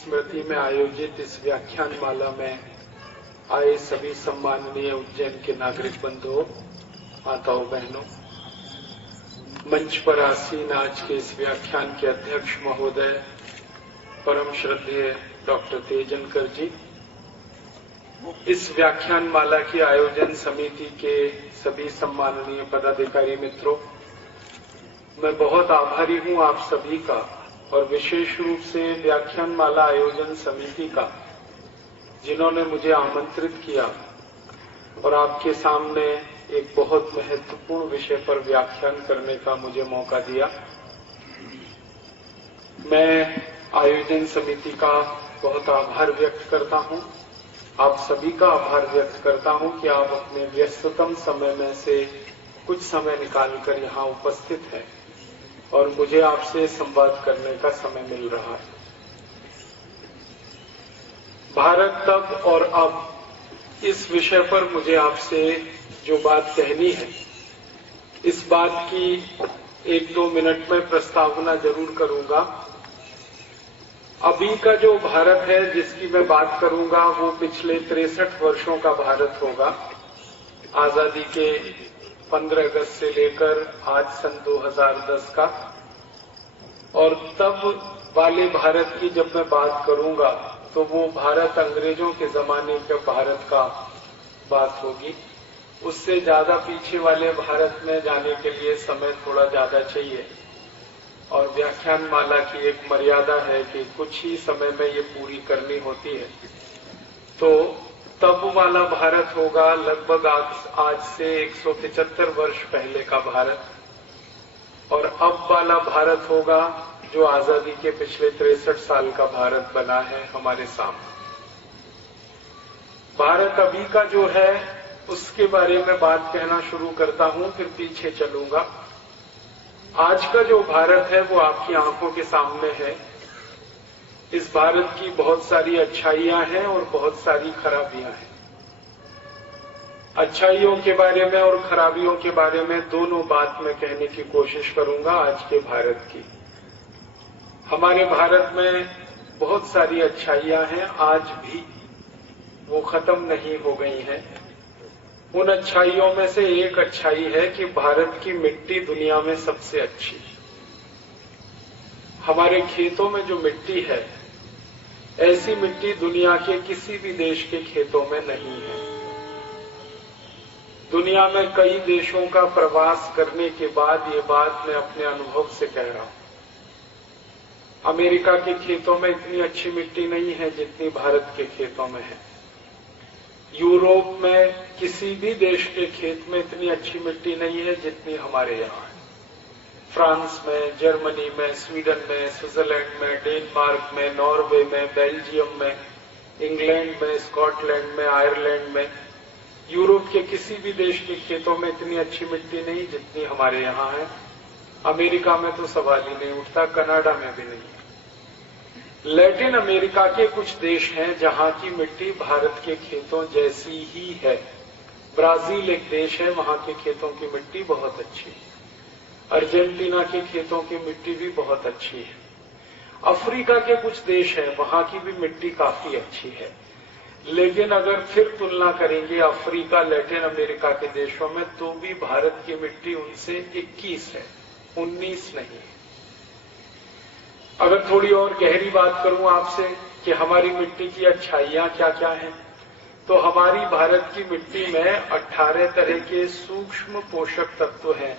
स्मृति में आयोजित इस व्याख्यान माला में आए सभी सम्माननीय उज्जैन के नागरिक बंधुओं, माताओं, बहनों, मंच पर आसीन आज के इस व्याख्यान के अध्यक्ष महोदय परम श्रद्धेय डॉक्टर तेजनकर जी, इस व्याख्यान माला की आयोजन समिति के सभी सम्माननीय पदाधिकारी मित्रों, मैं बहुत आभारी हूं आप सभी का और विशेष रूप से व्याख्यान माला आयोजन समिति का, जिन्होंने मुझे आमंत्रित किया और आपके सामने एक बहुत महत्वपूर्ण विषय पर व्याख्यान करने का मुझे मौका दिया। मैं आयोजन समिति का बहुत आभार व्यक्त करता हूं, आप सभी का आभार व्यक्त करता हूं कि आप अपने व्यस्ततम समय में से कुछ समय निकालकर यहाँ उपस्थित हैं और मुझे आपसे संवाद करने का समय मिल रहा है। भारत तब और अब, इस विषय पर मुझे आपसे जो बात कहनी है, इस बात की 1-2 मिनट में प्रस्तावना जरूर करूंगा। अभी का जो भारत है जिसकी मैं बात करूंगा वो पिछले 63 वर्षों का भारत होगा, आजादी के 15 अगस्त से लेकर आज सन 2010 का। और तब वाले भारत की जब मैं बात करूंगा तो वो भारत अंग्रेजों के जमाने के भारत का बात होगी। उससे ज्यादा पीछे वाले भारत में जाने के लिए समय थोड़ा ज्यादा चाहिए और व्याख्यान माला की एक मर्यादा है कि कुछ ही समय में ये पूरी करनी होती है। तो तब वाला भारत होगा लगभग आज से 175 वर्ष पहले का भारत, और अब वाला भारत होगा जो आजादी के पिछले 63 साल का भारत बना है हमारे सामने। भारत अभी का जो है उसके बारे में बात कहना शुरू करता हूं, फिर पीछे चलूंगा। आज का जो भारत है वो आपकी आंखों के सामने है। इस भारत की बहुत सारी अच्छाइयां हैं और बहुत सारी खराबियां हैं। अच्छाइयों के बारे में और खराबियों के बारे में दोनों बात मैं कहने की कोशिश करूंगा आज के भारत की। हमारे भारत में बहुत सारी अच्छाइयां हैं, आज भी वो खत्म नहीं हो गई हैं। उन अच्छाइयों में से एक अच्छाई है कि भारत की मिट्टी दुनिया में सबसे अच्छी है। हमारे खेतों में जो मिट्टी है, ऐसी मिट्टी दुनिया के किसी भी देश के खेतों में नहीं है। दुनिया में कई देशों का प्रवास करने के बाद ये बात मैं अपने अनुभव से कह रहा हूं। अमेरिका के खेतों में इतनी अच्छी मिट्टी नहीं है जितनी भारत के खेतों में है। यूरोप में किसी भी देश के खेत में इतनी अच्छी मिट्टी नहीं है जितनी हमारे यहाँ है। फ्रांस में, जर्मनी में, स्वीडन में, स्विट्जरलैंड में, डेनमार्क में, नॉर्वे में, बेल्जियम में, इंग्लैंड में, स्कॉटलैंड में, आयरलैंड में, यूरोप के किसी भी देश के खेतों में इतनी अच्छी मिट्टी नहीं जितनी हमारे यहाँ है। अमेरिका में तो सवाल ही नहीं उठता, कनाडा में भी नहीं। लैटिन अमेरिका के कुछ देश हैं जहां की मिट्टी भारत के खेतों जैसी ही है। ब्राजील एक देश है, वहां के खेतों की मिट्टी बहुत अच्छी है। अर्जेंटीना के खेतों की मिट्टी भी बहुत अच्छी है। अफ्रीका के कुछ देश हैं, वहां की भी मिट्टी काफी अच्छी है। लेकिन अगर फिर तुलना करेंगे अफ्रीका, लैटिन अमेरिका के देशों में, तो भी भारत की मिट्टी उनसे 21 है, 19 नहीं है। अगर थोड़ी और गहरी बात करूं आपसे कि हमारी मिट्टी की अच्छाइयां क्या क्या हैं, तो हमारी भारत की मिट्टी में 18 तरह के सूक्ष्म पोषक तत्व हैं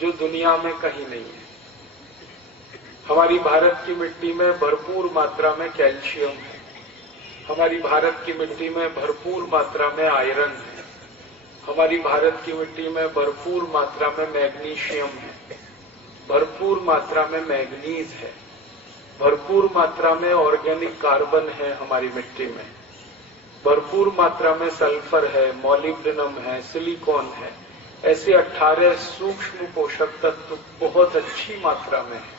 जो दुनिया में कहीं नहीं है। हमारी भारत की मिट्टी में भरपूर मात्रा में कैल्शियम है। हमारी भारत की मिट्टी में भरपूर मात्रा में आयरन है। हमारी भारत की मिट्टी में भरपूर मात्रा में मैग्नीशियम है, भरपूर मात्रा में मैग्नीज है, भरपूर मात्रा में ऑर्गेनिक कार्बन है हमारी मिट्टी में, भरपूर मात्रा में सल्फर है, मॉलिब्डेनम है, सिलिकॉन है। ऐसे 18 सूक्ष्म पोषक तत्व बहुत अच्छी मात्रा में है।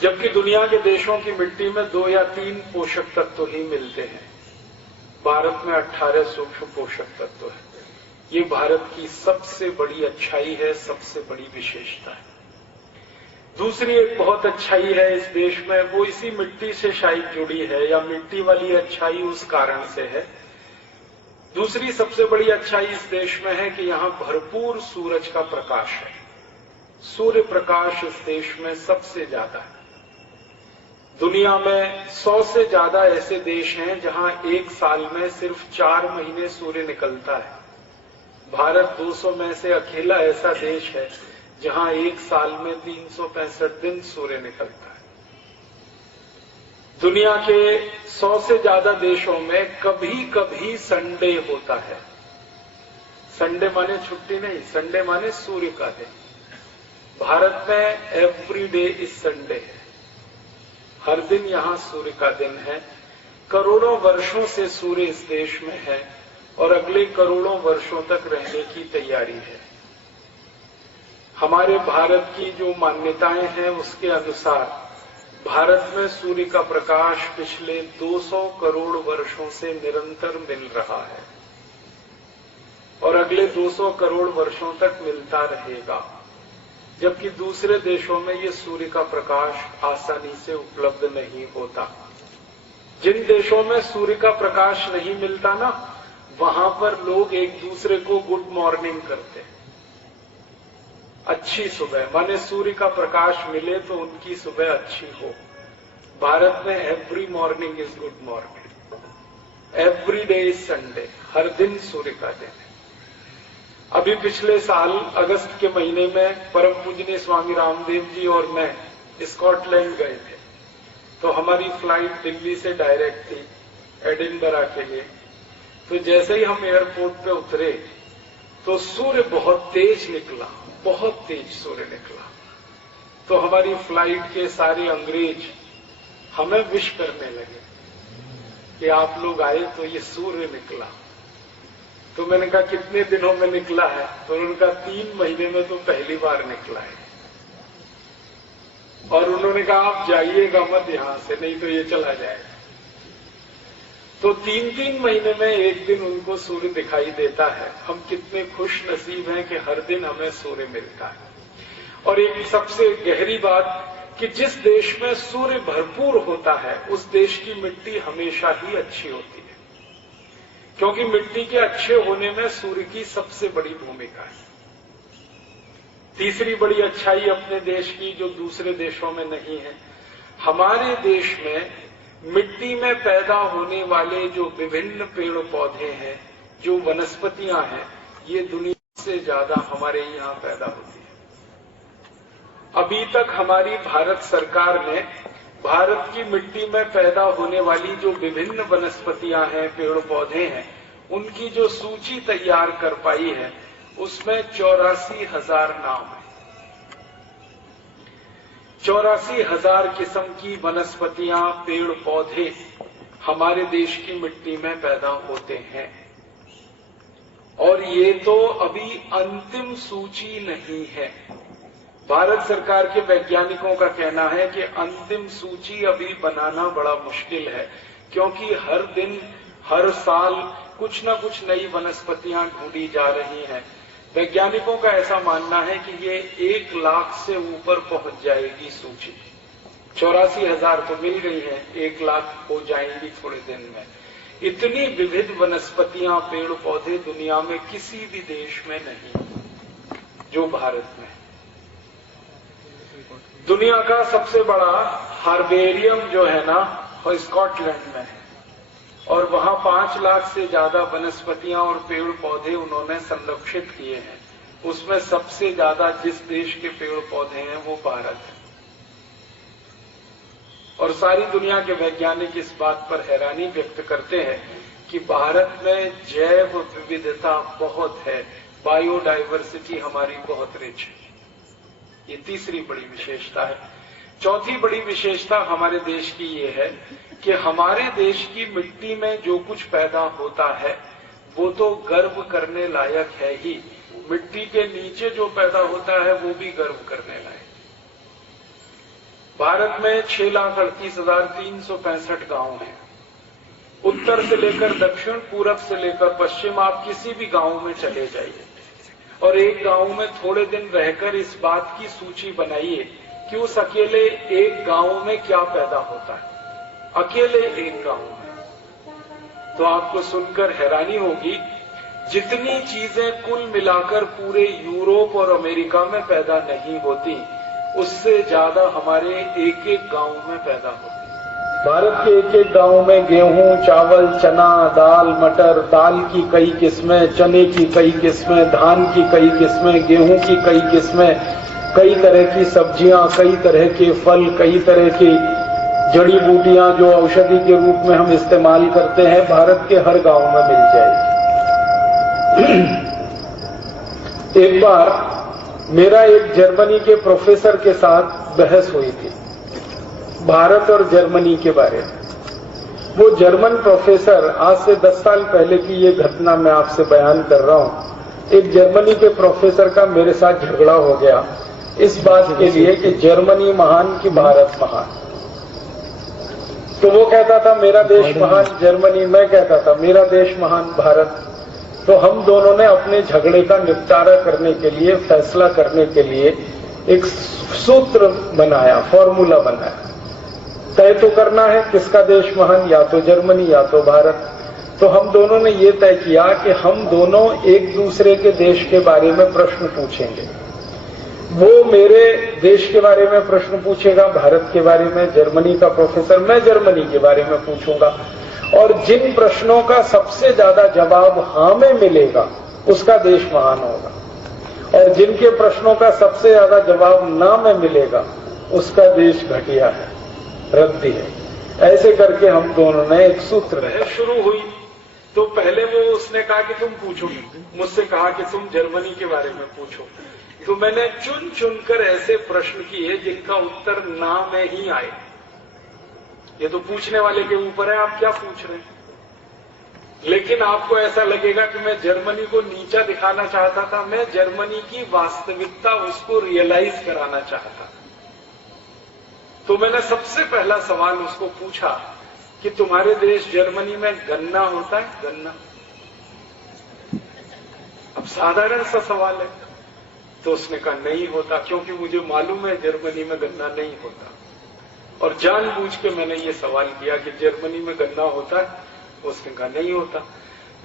जबकि दुनिया के देशों की मिट्टी में 2 या 3 पोषक तत्व ही मिलते हैं, भारत में 18 सूक्ष्म पोषक तत्व है। ये भारत की सबसे बड़ी अच्छाई है, सबसे बड़ी विशेषता है। दूसरी एक बहुत अच्छाई है इस देश में, वो इसी मिट्टी से शायद जुड़ी है, या मिट्टी वाली अच्छाई उस कारण से है। दूसरी सबसे बड़ी अच्छाई इस देश में है कि यहां भरपूर सूरज का प्रकाश है। सूर्य प्रकाश इस देश में सबसे ज्यादा है। दुनिया में 100 से ज्यादा ऐसे देश हैं जहां एक साल में सिर्फ 4 महीने सूर्य निकलता है। भारत 200 में से अकेला ऐसा देश है जहां एक साल में 365 दिन सूर्य निकलता है। दुनिया के 100 से ज्यादा देशों में कभी कभी संडे होता है। संडे माने छुट्टी नहीं, संडे माने सूर्य का दिन। भारत में एवरी डे इज संडे है, हर दिन यहां सूर्य का दिन है। करोड़ों वर्षों से सूर्य इस देश में है और अगले करोड़ों वर्षों तक रहने की तैयारी है। हमारे भारत की जो मान्यताएं हैं उसके अनुसार भारत में सूर्य का प्रकाश पिछले 200 करोड़ वर्षों से निरंतर मिल रहा है और अगले 200 करोड़ वर्षों तक मिलता रहेगा, जबकि दूसरे देशों में ये सूर्य का प्रकाश आसानी से उपलब्ध नहीं होता। जिन देशों में सूर्य का प्रकाश नहीं मिलता ना, वहां पर लोग एक दूसरे को गुड मॉर्निंग करते हैं। अच्छी सुबह माने सूर्य का प्रकाश मिले तो उनकी सुबह अच्छी हो। भारत में every morning is good morning, every day is Sunday, हर दिन सूर्य का दिन है। अभी पिछले साल अगस्त के महीने में परम पूजनीय स्वामी रामदेव जी और मैं स्कॉटलैंड गए थे। तो हमारी फ्लाइट दिल्ली से डायरेक्ट थी एडिनबरा के लिए। तो जैसे ही हम एयरपोर्ट पे उतरे तो सूर्य बहुत तेज निकला, बहुत तेज सूर्य निकला। तो हमारी फ्लाइट के सारे अंग्रेज हमें विश करने लगे कि आप लोग आए तो ये सूर्य निकला। तो मैंने कहा कितने दिनों में निकला है? तो उन्होंने कहा 3 महीने में तो पहली बार निकला है। और उन्होंने कहा आप जाइएगा मत यहां से, नहीं तो ये चला जाएगा। तो 3-3 महीने में एक दिन उनको सूर्य दिखाई देता है। हम कितने खुश नसीब हैं कि हर दिन हमें सूर्य मिलता है। और एक सबसे गहरी बात कि जिस देश में सूर्य भरपूर होता है उस देश की मिट्टी हमेशा ही अच्छी होती है, क्योंकि मिट्टी के अच्छे होने में सूर्य की सबसे बड़ी भूमिका है। तीसरी बड़ी अच्छाई अपने देश की जो दूसरे देशों में नहीं है, हमारे देश में मिट्टी में पैदा होने वाले जो विभिन्न पेड़ पौधे हैं, जो वनस्पतियां हैं, ये दुनिया से ज्यादा हमारे यहाँ पैदा होती है। अभी तक हमारी भारत सरकार ने भारत की मिट्टी में पैदा होने वाली जो विभिन्न वनस्पतियां हैं, पेड़ पौधे हैं, उनकी जो सूची तैयार कर पाई है उसमें 84,000 नाम है। 84,000 किस्म की वनस्पतियां, पेड़ पौधे हमारे देश की मिट्टी में पैदा होते हैं। और ये तो अभी अंतिम सूची नहीं है। भारत सरकार के वैज्ञानिकों का कहना है कि अंतिम सूची अभी बनाना बड़ा मुश्किल है, क्योंकि हर दिन हर साल कुछ न कुछ नई वनस्पतियां ढूंढी जा रही हैं। वैज्ञानिकों का ऐसा मानना है कि ये 1 लाख से ऊपर पहुंच जाएगी सूची। 84,000 तो मिल गई है, 1 लाख हो जाएंगी थोड़े दिन में। इतनी विविध वनस्पतियां, पेड़ पौधे दुनिया में किसी भी देश में नहीं जो भारत में। दुनिया का सबसे बड़ा हार्बेरियम जो है ना, वो स्कॉटलैंड में है और वहां 5 लाख से ज्यादा वनस्पतियां और पेड़ पौधे उन्होंने संरक्षित किए हैं। उसमें सबसे ज्यादा जिस देश के पेड़ पौधे हैं वो भारत है। और सारी दुनिया के वैज्ञानिक इस बात पर हैरानी व्यक्त करते हैं कि भारत में जैव विविधता बहुत है, बायोडाइवर्सिटी हमारी बहुत रिच है। ये तीसरी बड़ी विशेषता है। चौथी बड़ी विशेषता हमारे देश की ये है कि हमारे देश की मिट्टी में जो कुछ पैदा होता है वो तो गर्व करने लायक है ही, मिट्टी के नीचे जो पैदा होता है वो भी गर्व करने लायक। भारत में 6,38,365 गांव हैं। उत्तर से लेकर दक्षिण, पूरब से लेकर पश्चिम, आप किसी भी गांव में चले जाइए और एक गांव में थोड़े दिन रहकर इस बात की सूची बनाइए कि उस अकेले एक गांव में क्या पैदा होता है, अकेले एक गांव में। तो आपको सुनकर हैरानी होगी, जितनी चीजें कुल मिलाकर पूरे यूरोप और अमेरिका में पैदा नहीं होती, उससे ज्यादा हमारे एक एक गांव में पैदा होती। भारत के एक एक गांव में गेहूं, चावल, चना, दाल, मटर, दाल की कई किस्में, चने की कई किस्में, धान की कई किस्में, गेहूं की कई किस्में, कई तरह की सब्जियां, कई तरह के फल, कई तरह की जड़ी बूटियां जो औषधि के रूप में हम इस्तेमाल करते हैं, भारत के हर गांव में मिल जाएगी। एक बार मेरा एक जर्मनी के प्रोफेसर के साथ बहस हुई थी भारत और जर्मनी के बारे में। वो जर्मन प्रोफेसर, आज से 10 साल पहले की ये घटना मैं आपसे बयान कर रहा हूं। एक जर्मनी के प्रोफेसर का मेरे साथ झगड़ा हो गया इस बात के लिए कि जर्मनी महान कि भारत महान। तो वो कहता था मेरा देश महान जर्मनी, मैं कहता था मेरा देश महान भारत। तो हम दोनों ने अपने झगड़े का निपटारा करने के लिए, फैसला करने के लिए एक सूत्र बनाया, फॉर्मूला बनाया। तय तो करना है किसका देश महान, या तो जर्मनी या तो भारत। तो हम दोनों ने ये तय किया कि हम दोनों एक दूसरे के देश के बारे में प्रश्न पूछेंगे। वो मेरे देश के बारे में प्रश्न पूछेगा, भारत के बारे में, जर्मनी का प्रोफेसर, मैं जर्मनी के बारे में पूछूंगा। और जिन प्रश्नों का सबसे ज्यादा जवाब हाँ में मिलेगा उसका देश महान होगा, और जिनके प्रश्नों का सबसे ज्यादा जवाब ना में मिलेगा उसका देश घटिया है, रद्दी है। ऐसे करके हम दोनों ने एक सूत्र शुरू हुई। तो पहले वो उसने कहा कि तुम पूछो, मुझसे कहा कि तुम जर्मनी के बारे में पूछो। तो मैंने चुन चुनकर ऐसे प्रश्न किए जिनका उत्तर ना में ही आए। ये तो पूछने वाले के ऊपर है, आप क्या पूछ रहे हैं। लेकिन आपको ऐसा लगेगा कि मैं जर्मनी को नीचा दिखाना चाहता था, मैं जर्मनी की वास्तविकता उसको रियलाइज कराना चाहता। तो मैंने सबसे पहला सवाल उसको पूछा कि तुम्हारे देश जर्मनी में गन्ना होता है, गन्ना? अब साधारण सा सवाल है। तो उसने कहा नहीं होता, क्योंकि मुझे मालूम है जर्मनी में गन्ना नहीं होता। और जानबूझ के मैंने ये सवाल किया कि जर्मनी में गन्ना होता है? उसने कहा नहीं होता।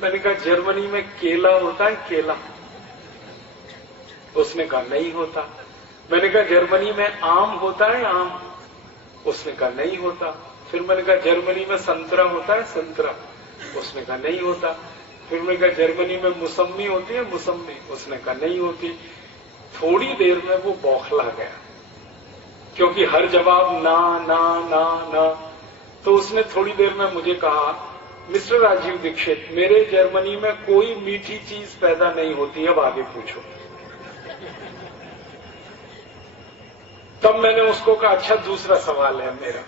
मैंने कहा जर्मनी में केला होता है, केला? उसने कहा नहीं होता। मैंने कहा जर्मनी में आम होता है, आम? उसने कहा नहीं होता। फिर मैंने कहा जर्मनी में संतरा होता है, संतरा? उसने कहा नहीं होता। फिर मैंने कहा जर्मनी में मौसम्मी होती है, मौसम्मी? उसने कहा नहीं होती। थोड़ी देर में वो बौखला गया, क्योंकि हर जवाब ना ना ना ना। तो उसने थोड़ी देर में मुझे कहा, मिस्टर राजीव दीक्षित, मेरे जर्मनी में कोई मीठी चीज पैदा नहीं होती, अब आगे पूछो। तब मैंने उसको कहा अच्छा दूसरा सवाल है मेरा।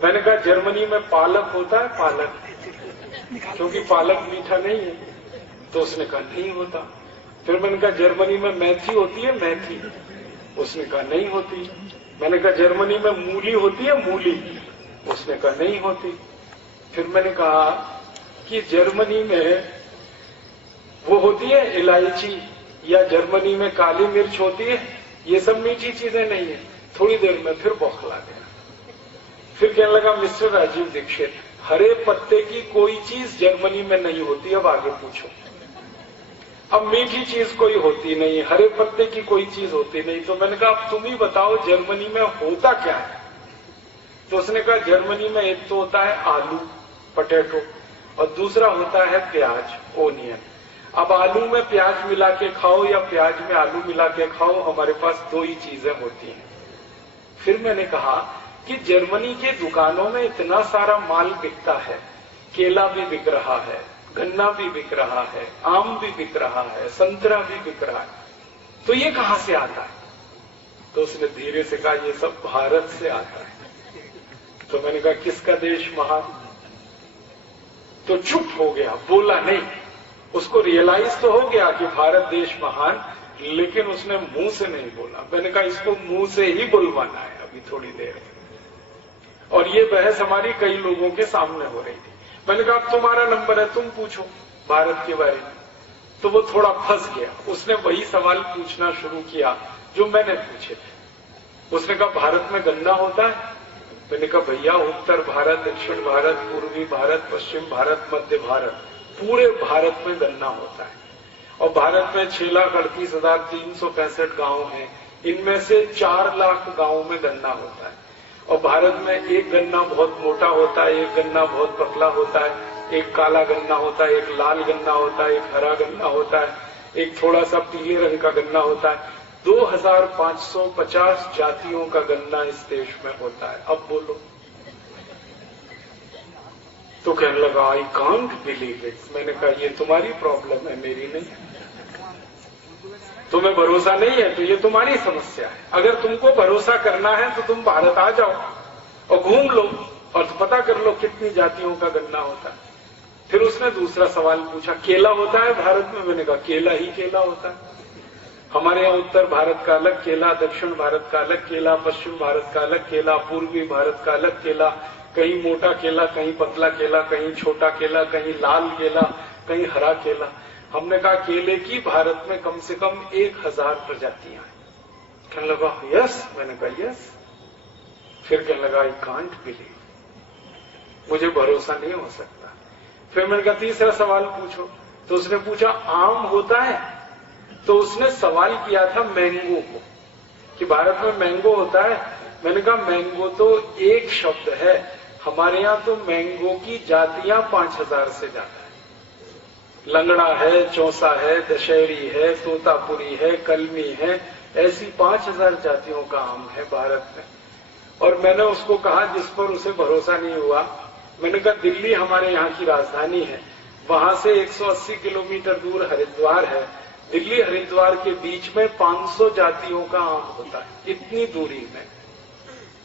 मैंने कहा जर्मनी में पालक होता है, पालक? क्योंकि पालक मीठा नहीं है। तो उसने कहा नहीं होता। फिर मैंने कहा जर्मनी में मेथी होती है, मेथी? उसने कहा नहीं होती। मैंने कहा जर्मनी में मूली होती है, मूली? उसने कहा नहीं होती। फिर मैंने कहा कि जर्मनी में वो होती है इलायची, या जर्मनी में काली मिर्च होती है? ये सब मीठी चीजें नहीं है। थोड़ी देर में फिर बौखला गया। फिर कहने लगा मिस्टर राजीव दीक्षित, हरे पत्ते की कोई चीज जर्मनी में नहीं होती, अब आगे पूछो। अब मीठी चीज कोई होती नहीं, हरे पत्ते की कोई चीज होती नहीं। तो मैंने कहा अब तुम ही बताओ जर्मनी में होता क्या है? तो उसने कहा जर्मनी में एक तो होता है आलू, पोटैटो, और दूसरा होता है प्याज, ओनियन। अब आलू में प्याज मिला के खाओ या प्याज में आलू मिला के खाओ, हमारे पास दो ही चीजें होती हैं। फिर मैंने कहा कि जर्मनी के दुकानों में इतना सारा माल बिकता है, केला भी बिक रहा है, गन्ना भी बिक रहा है, आम भी बिक रहा है, संतरा भी बिक रहा है, तो ये कहां से आता है? तो उसने धीरे से कहा ये सब भारत से आता है। तो मैंने कहा किसका देश महान? तो चुप हो गया, बोला नहीं। उसको रियलाइज तो हो गया कि भारत देश महान, लेकिन उसने मुंह से नहीं बोला। मैंने कहा इसको मुंह से ही बुलवाना है अभी थोड़ी देर। और ये बहस हमारी कई लोगों के सामने हो रही थी। मैंने कहा अब तुम्हारा नंबर है, तुम पूछो भारत के बारे में। तो वो थोड़ा फंस गया, उसने वही सवाल पूछना शुरू किया जो मैंने पूछे थे। उसने कहा भारत में गन्ना होता है? मैंने कहा भैया उत्तर भारत, दक्षिण भारत, पूर्वी भारत, पश्चिम भारत, मध्य भारत, पूरे भारत में गन्ना होता है। और भारत में 6,38,365 गांव हैं, इनमें से 4 लाख गांवों में गन्ना होता है। और भारत में एक गन्ना बहुत मोटा होता है, एक गन्ना बहुत पतला होता है, एक काला गन्ना होता है, एक लाल गन्ना होता है, एक हरा गन्ना होता है, एक थोड़ा सा पीले रंग का गन्ना होता है। 2550 जातियों का गन्ना इस देश में होता है। अब बोलो। तो कहने लगा आई कांट बिलीव इट। मैंने कहा ये तुम्हारी प्रॉब्लम है, मेरी नहीं। तुम्हें भरोसा नहीं है तो ये तुम्हारी समस्या है। अगर तुमको भरोसा करना है तो तुम भारत आ जाओ और घूम लो और पता कर लो कितनी जातियों का गन्ना होता है। फिर उसने दूसरा सवाल पूछा, केला होता है भारत में? मैंने कहा केला ही केला होता है। हमारे यहाँ उत्तर भारत का अलग केला, दक्षिण भारत का अलग केला, पश्चिम भारत का अलग केला, पूर्वी भारत का अलग केला, कहीं मोटा केला, कहीं पतला केला, कहीं छोटा केला, कहीं लाल केला, कहीं हरा केला। हमने कहा केले की भारत में कम से कम 1000 प्रजातियां हैं। कहने लगा यस। मैंने कहा यस। फिर कहने लगा आई कांट बिलीव, मुझे भरोसा नहीं हो सकता। फिर मैंने कहा तीसरा सवाल पूछो। तो उसने पूछा आम होता है? तो उसने सवाल किया था मैंगो को, कि भारत में मैंगो होता है। मैंने कहा मैंगो तो एक शब्द है, हमारे यहाँ तो मैंगो की जातियां 5000 से ज्यादा है। लंगड़ा है, चौसा है, दशहरी है, तोतापुरी है, कलमी है, ऐसी 5000 जातियों का आम है भारत में। और मैंने उसको कहा, जिस पर उसे भरोसा नहीं हुआ, मैंने कहा दिल्ली हमारे यहाँ की राजधानी है, वहां से 180 किलोमीटर दूर हरिद्वार है। दिल्ली हरिद्वार के बीच में 500 जातियों का आम होता है, इतनी दूरी में,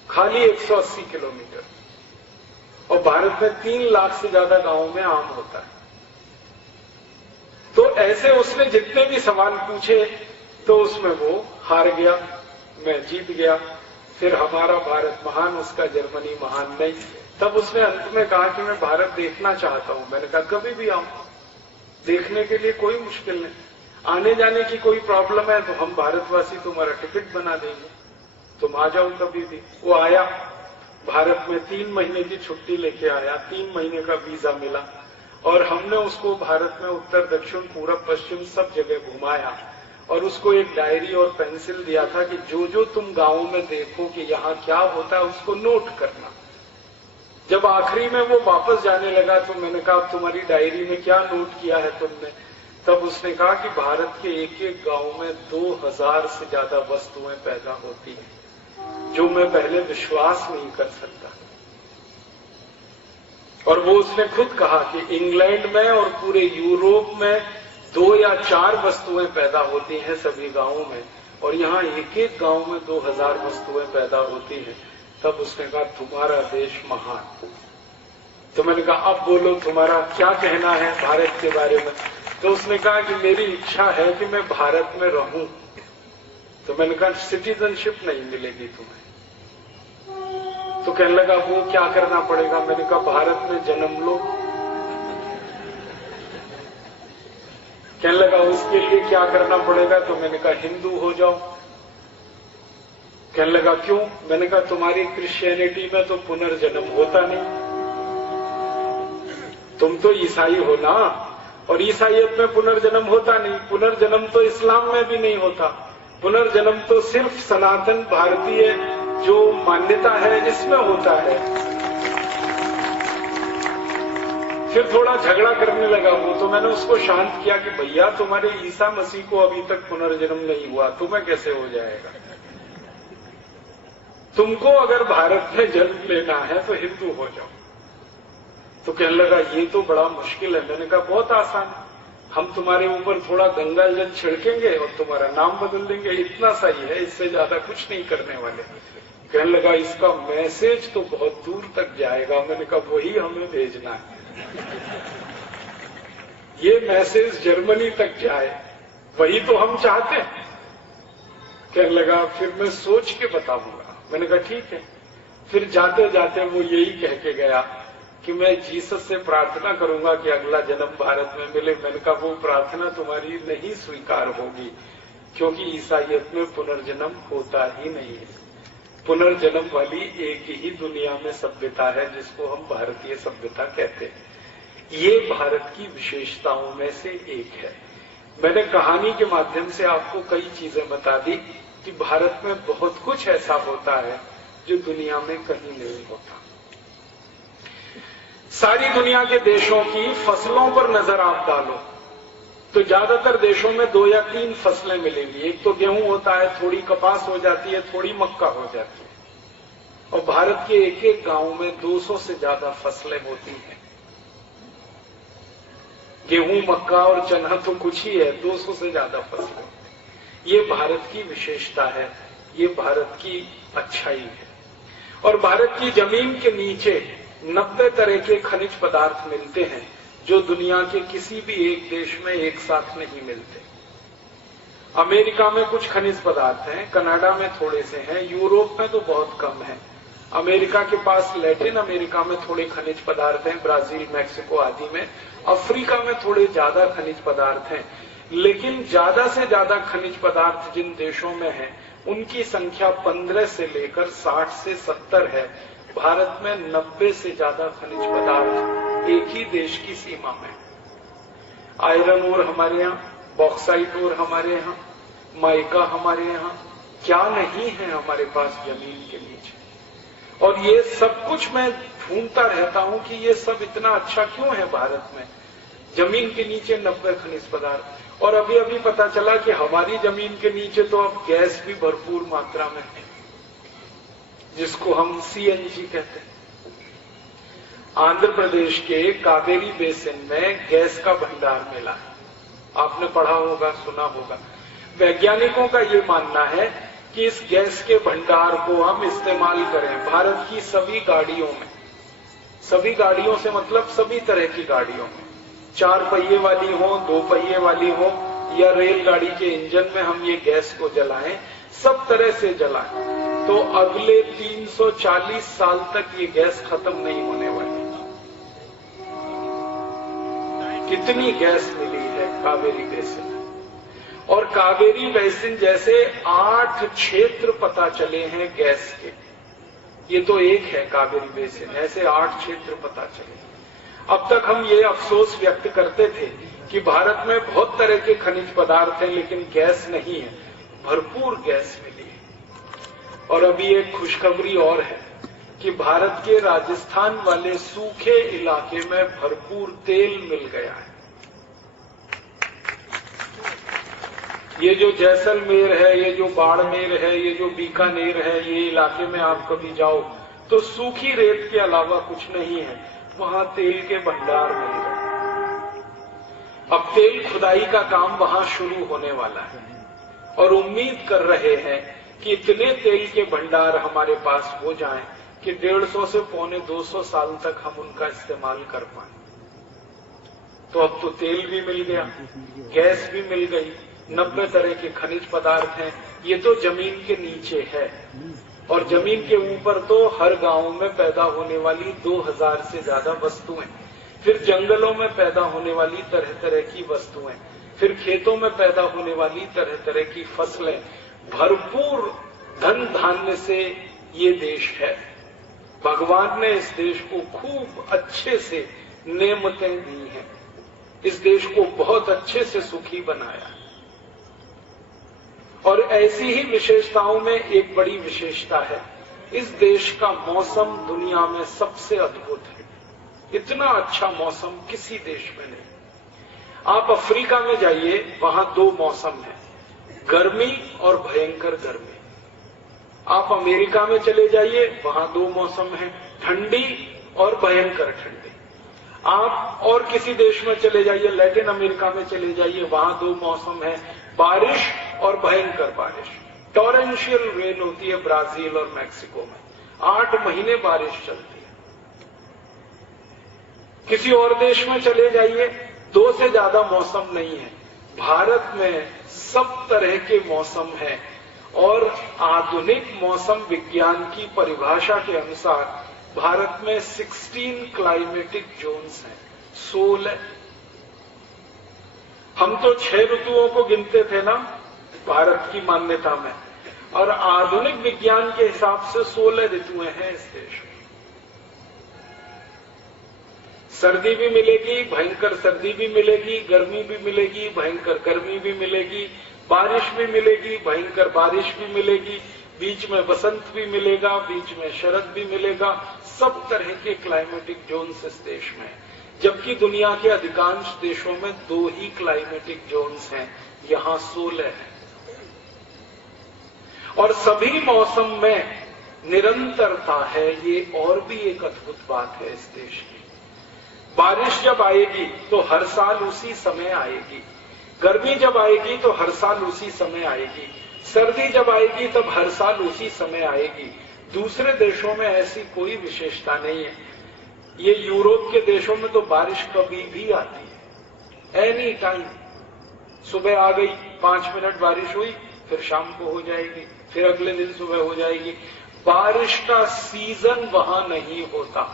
खाली 180 किलोमीटर। और भारत में 3 लाख से ज्यादा गांवों में आम होता है। तो ऐसे उसने जितने भी सवाल पूछे तो उसमें वो हार गया, मैं जीत गया। फिर हमारा भारत महान, उसका जर्मनी महान नहीं। तब उसने अंत में कहा कि मैं भारत देखना चाहता हूं। मैंने कहा कभी भी आओ, देखने के लिए कोई मुश्किल नहीं। आने जाने की कोई प्रॉब्लम है तो हम भारतवासी तुम्हारा टिकट बना देंगे, तुम आ जाओ कभी भी। वो आया, भारत में 3 महीने की छुट्टी लेके आया, 3 महीने का वीजा मिला और हमने उसको भारत में उत्तर, दक्षिण, पूरब, पश्चिम सब जगह घुमाया और उसको एक डायरी और पेंसिल दिया था कि जो जो तुम गांवों में देखो कि यहाँ क्या होता है उसको नोट करना। जब आखिरी में वो वापस जाने लगा तो मैंने कहा तुम्हारी डायरी में क्या नोट किया है तुमने? तब उसने कहा कि भारत के एक एक गांव में 2000 से ज्यादा वस्तुएं पैदा होती हैं, जो मैं पहले विश्वास नहीं कर सकता। और वो उसने खुद कहा कि इंग्लैंड में और पूरे यूरोप में 2 या 4 वस्तुएं पैदा होती हैं सभी गांवों में, और यहाँ एक एक गांव में 2000 वस्तुएं पैदा होती हैं। तब उसने कहा तुम्हारा देश महान। तो मैंने कहा अब बोलो तुम्हारा क्या कहना है भारत के बारे में? तो उसने कहा कि मेरी इच्छा है कि मैं भारत में रहूं। तो मैंने कहा सिटीजनशिप नहीं मिलेगी तुम्हें। तो कहने लगा वो क्या करना पड़ेगा? मैंने कहा भारत में जन्म लो। कहने लगा उसके लिए क्या करना पड़ेगा? तो मैंने कहा हिंदू हो जाओ। कहने लगा क्यों? मैंने कहा तुम्हारी क्रिश्चियनिटी में तो पुनर्जन्म होता नहीं, तुम तो ईसाई हो ना, और ईसाइयत में पुनर्जन्म होता नहीं। पुनर्जन्म तो इस्लाम में भी नहीं होता। पुनर्जन्म तो सिर्फ सनातन भारतीय जो मान्यता है इसमें होता है। फिर थोड़ा झगड़ा करने लगा वो, तो मैंने उसको शांत किया कि भैया तुम्हारे ईसा मसीह को अभी तक पुनर्जन्म नहीं हुआ, तुम्हें कैसे हो जाएगा? तुमको अगर भारत में जन्म लेना है तो हिंदू हो जाओ। तो कहने लगा ये तो बड़ा मुश्किल है। मैंने कहा बहुत आसान है, हम तुम्हारे ऊपर थोड़ा गंगा जल छिड़केंगे और तुम्हारा नाम बदल देंगे, इतना सही है, इससे ज्यादा कुछ नहीं करने वाले। कहने लगा इसका मैसेज तो बहुत दूर तक जाएगा। मैंने कहा वही हमें भेजना है, ये मैसेज जर्मनी तक जाए, वही तो हम चाहते हैं। कहने लगा फिर मैं सोच के बताऊंगा। मैंने कहा ठीक है। फिर जाते जाते वो यही कह के गया कि मैं जीसस से प्रार्थना करूंगा कि अगला जन्म भारत में मिले। मैंने कहा वो प्रार्थना तुम्हारी नहीं स्वीकार होगी, क्योंकि ईसाइयत में पुनर्जन्म होता ही नहीं है। पुनर्जन्म वाली एक ही दुनिया में सभ्यता है जिसको हम भारतीय सभ्यता कहते हैं। ये भारत की विशेषताओं में से एक है। मैंने कहानी के माध्यम से आपको कई चीजें बता दी कि भारत में बहुत कुछ ऐसा होता है जो दुनिया में कहीं नहीं होता। सारी दुनिया के देशों की फसलों पर नजर आप डालो तो ज्यादातर देशों में 2 या 3 फसलें मिलेंगी। एक तो गेहूं होता है, थोड़ी कपास हो जाती है, थोड़ी मक्का हो जाती है। और भारत के एक एक गांव में 200 से ज्यादा फसलें होती हैं। गेहूं, मक्का और चना तो कुछ ही है, 200 से ज्यादा फसलें। ये भारत की विशेषता है, ये भारत की अच्छाई है। और भारत की जमीन के नीचे 90 तरह के खनिज पदार्थ मिलते हैं जो दुनिया के किसी भी एक देश में एक साथ नहीं मिलते। अमेरिका में कुछ खनिज पदार्थ हैं, कनाडा में थोड़े से हैं, यूरोप में तो बहुत कम है। अमेरिका के पास लैटिन अमेरिका में थोड़े खनिज पदार्थ हैं, ब्राजील, मैक्सिको आदि में। अफ्रीका में थोड़े ज्यादा खनिज पदार्थ हैं, लेकिन ज्यादा से ज्यादा खनिज पदार्थ जिन देशों में है उनकी संख्या 15 से लेकर 60 से 70 है। भारत में 90 से ज्यादा खनिज पदार्थ एक ही देश की सीमा में। आयरन ओर हमारे यहाँ, बॉक्साइट ओर हमारे यहाँ, माइका हमारे यहाँ, क्या नहीं है हमारे पास जमीन के नीचे। और ये सब कुछ मैं ढूंढता रहता हूं कि ये सब इतना अच्छा क्यों है भारत में। जमीन के नीचे 90 खनिज पदार्थ। और अभी अभी पता चला कि हमारी जमीन के नीचे तो अब गैस भी भरपूर मात्रा में है, जिसको हम सीएनजी कहते हैं। आंध्र प्रदेश के कावेरी बेसिन में गैस का भंडार मिला है। आपने पढ़ा होगा, सुना होगा। वैज्ञानिकों का ये मानना है कि इस गैस के भंडार को हम इस्तेमाल करें भारत की सभी गाड़ियों में। सभी गाड़ियों से मतलब सभी तरह की गाड़ियों में, 4 पहिए वाली हो, 2 पहिए वाली हो या रेलगाड़ी के इंजन में हम ये गैस को जलाएं, सब तरह से जलाएं तो अगले 340 साल तक ये गैस खत्म नहीं होने वाली। कितनी गैस मिली है कावेरी बेसिन। और कावेरी बेसिन जैसे 8 क्षेत्र पता चले हैं गैस के। ये तो एक है कावेरी बेसिन, ऐसे 8 क्षेत्र पता चले। अब तक हम ये अफसोस व्यक्त करते थे कि भारत में बहुत तरह के खनिज पदार्थ हैं लेकिन गैस नहीं है। भरपूर गैस मिली है। और अभी एक खुशखबरी और है कि भारत के राजस्थान वाले सूखे इलाके में भरपूर तेल मिल गया है। ये जो जैसलमेर है, ये जो बाड़मेर है, ये जो बीकानेर है, ये इलाके में आप कभी जाओ तो सूखी रेत के अलावा कुछ नहीं है, वहां तेल के भंडार मिल रहे। अब तेल खुदाई का काम वहां शुरू होने वाला है और उम्मीद कर रहे हैं कि इतने तेल के भंडार हमारे पास हो जाएं कि 150 से 250 साल तक हम उनका इस्तेमाल कर पाए। तो अब तो तेल भी मिल गया, गैस भी मिल गई, 90 तरह के खनिज पदार्थ हैं। ये तो जमीन के नीचे है। और जमीन के ऊपर तो हर गांव में पैदा होने वाली 2000 से ज्यादा वस्तुएं, फिर जंगलों में पैदा होने वाली तरह तरह की वस्तुएं, फिर खेतों में पैदा होने वाली तरह तरह की फसलें, भरपूर धन धान्य से ये देश है। भगवान ने इस देश को खूब अच्छे से नेमतें दी हैं, इस देश को बहुत अच्छे से सुखी बनाया। और ऐसी ही विशेषताओं में एक बड़ी विशेषता है, इस देश का मौसम दुनिया में सबसे अद्भुत है। इतना अच्छा मौसम किसी देश में नहीं। आप अफ्रीका में जाइए, वहां 2 मौसम है, गर्मी और भयंकर गर्मी। आप अमेरिका में चले जाइए, वहां 2 मौसम है, ठंडी और भयंकर ठंडी। आप और किसी देश में चले जाइए, लैटिन अमेरिका में चले जाइए, वहां 2 मौसम है, बारिश और भयंकर बारिश। टॉरेंशियल रेन होती है ब्राजील और मैक्सिको में, 8 महीने बारिश चलती है। किसी और देश में चले जाइए, 2 से ज्यादा मौसम नहीं है। भारत में सब तरह के मौसम है। और आधुनिक मौसम विज्ञान की परिभाषा के अनुसार भारत में 16 क्लाइमेटिक जोन्स हैं, 16। हम तो 6 ऋतुओं को गिनते थे ना भारत की मान्यता में, और आधुनिक विज्ञान के हिसाब से 16 ऋतुएं हैं इस देश में। सर्दी भी मिलेगी, भयंकर सर्दी भी मिलेगी, गर्मी भी मिलेगी, भयंकर गर्मी भी मिलेगी, बारिश भी मिलेगी, भयंकर बारिश भी मिलेगी, बीच में बसंत भी मिलेगा, बीच में शरद भी मिलेगा। सब तरह के क्लाइमेटिक जोन्स इस देश में, जबकि दुनिया के अधिकांश देशों में 2 ही क्लाइमेटिक जोन्स हैं, यहां 16 हैं। और सभी मौसम में निरंतरता है, ये और भी एक अद्भुत बात है इस देश की। बारिश जब आएगी तो हर साल उसी समय आएगी, गर्मी जब आएगी तो हर साल उसी समय आएगी, सर्दी जब आएगी तब हर साल उसी समय आएगी। दूसरे देशों में ऐसी कोई विशेषता नहीं है। ये यूरोप के देशों में तो बारिश कभी भी आती है, एनी टाइम। सुबह आ गई, 5 मिनट बारिश हुई, फिर शाम को हो जाएगी, फिर अगले दिन सुबह हो जाएगी। बारिश का सीजन वहां नहीं होता।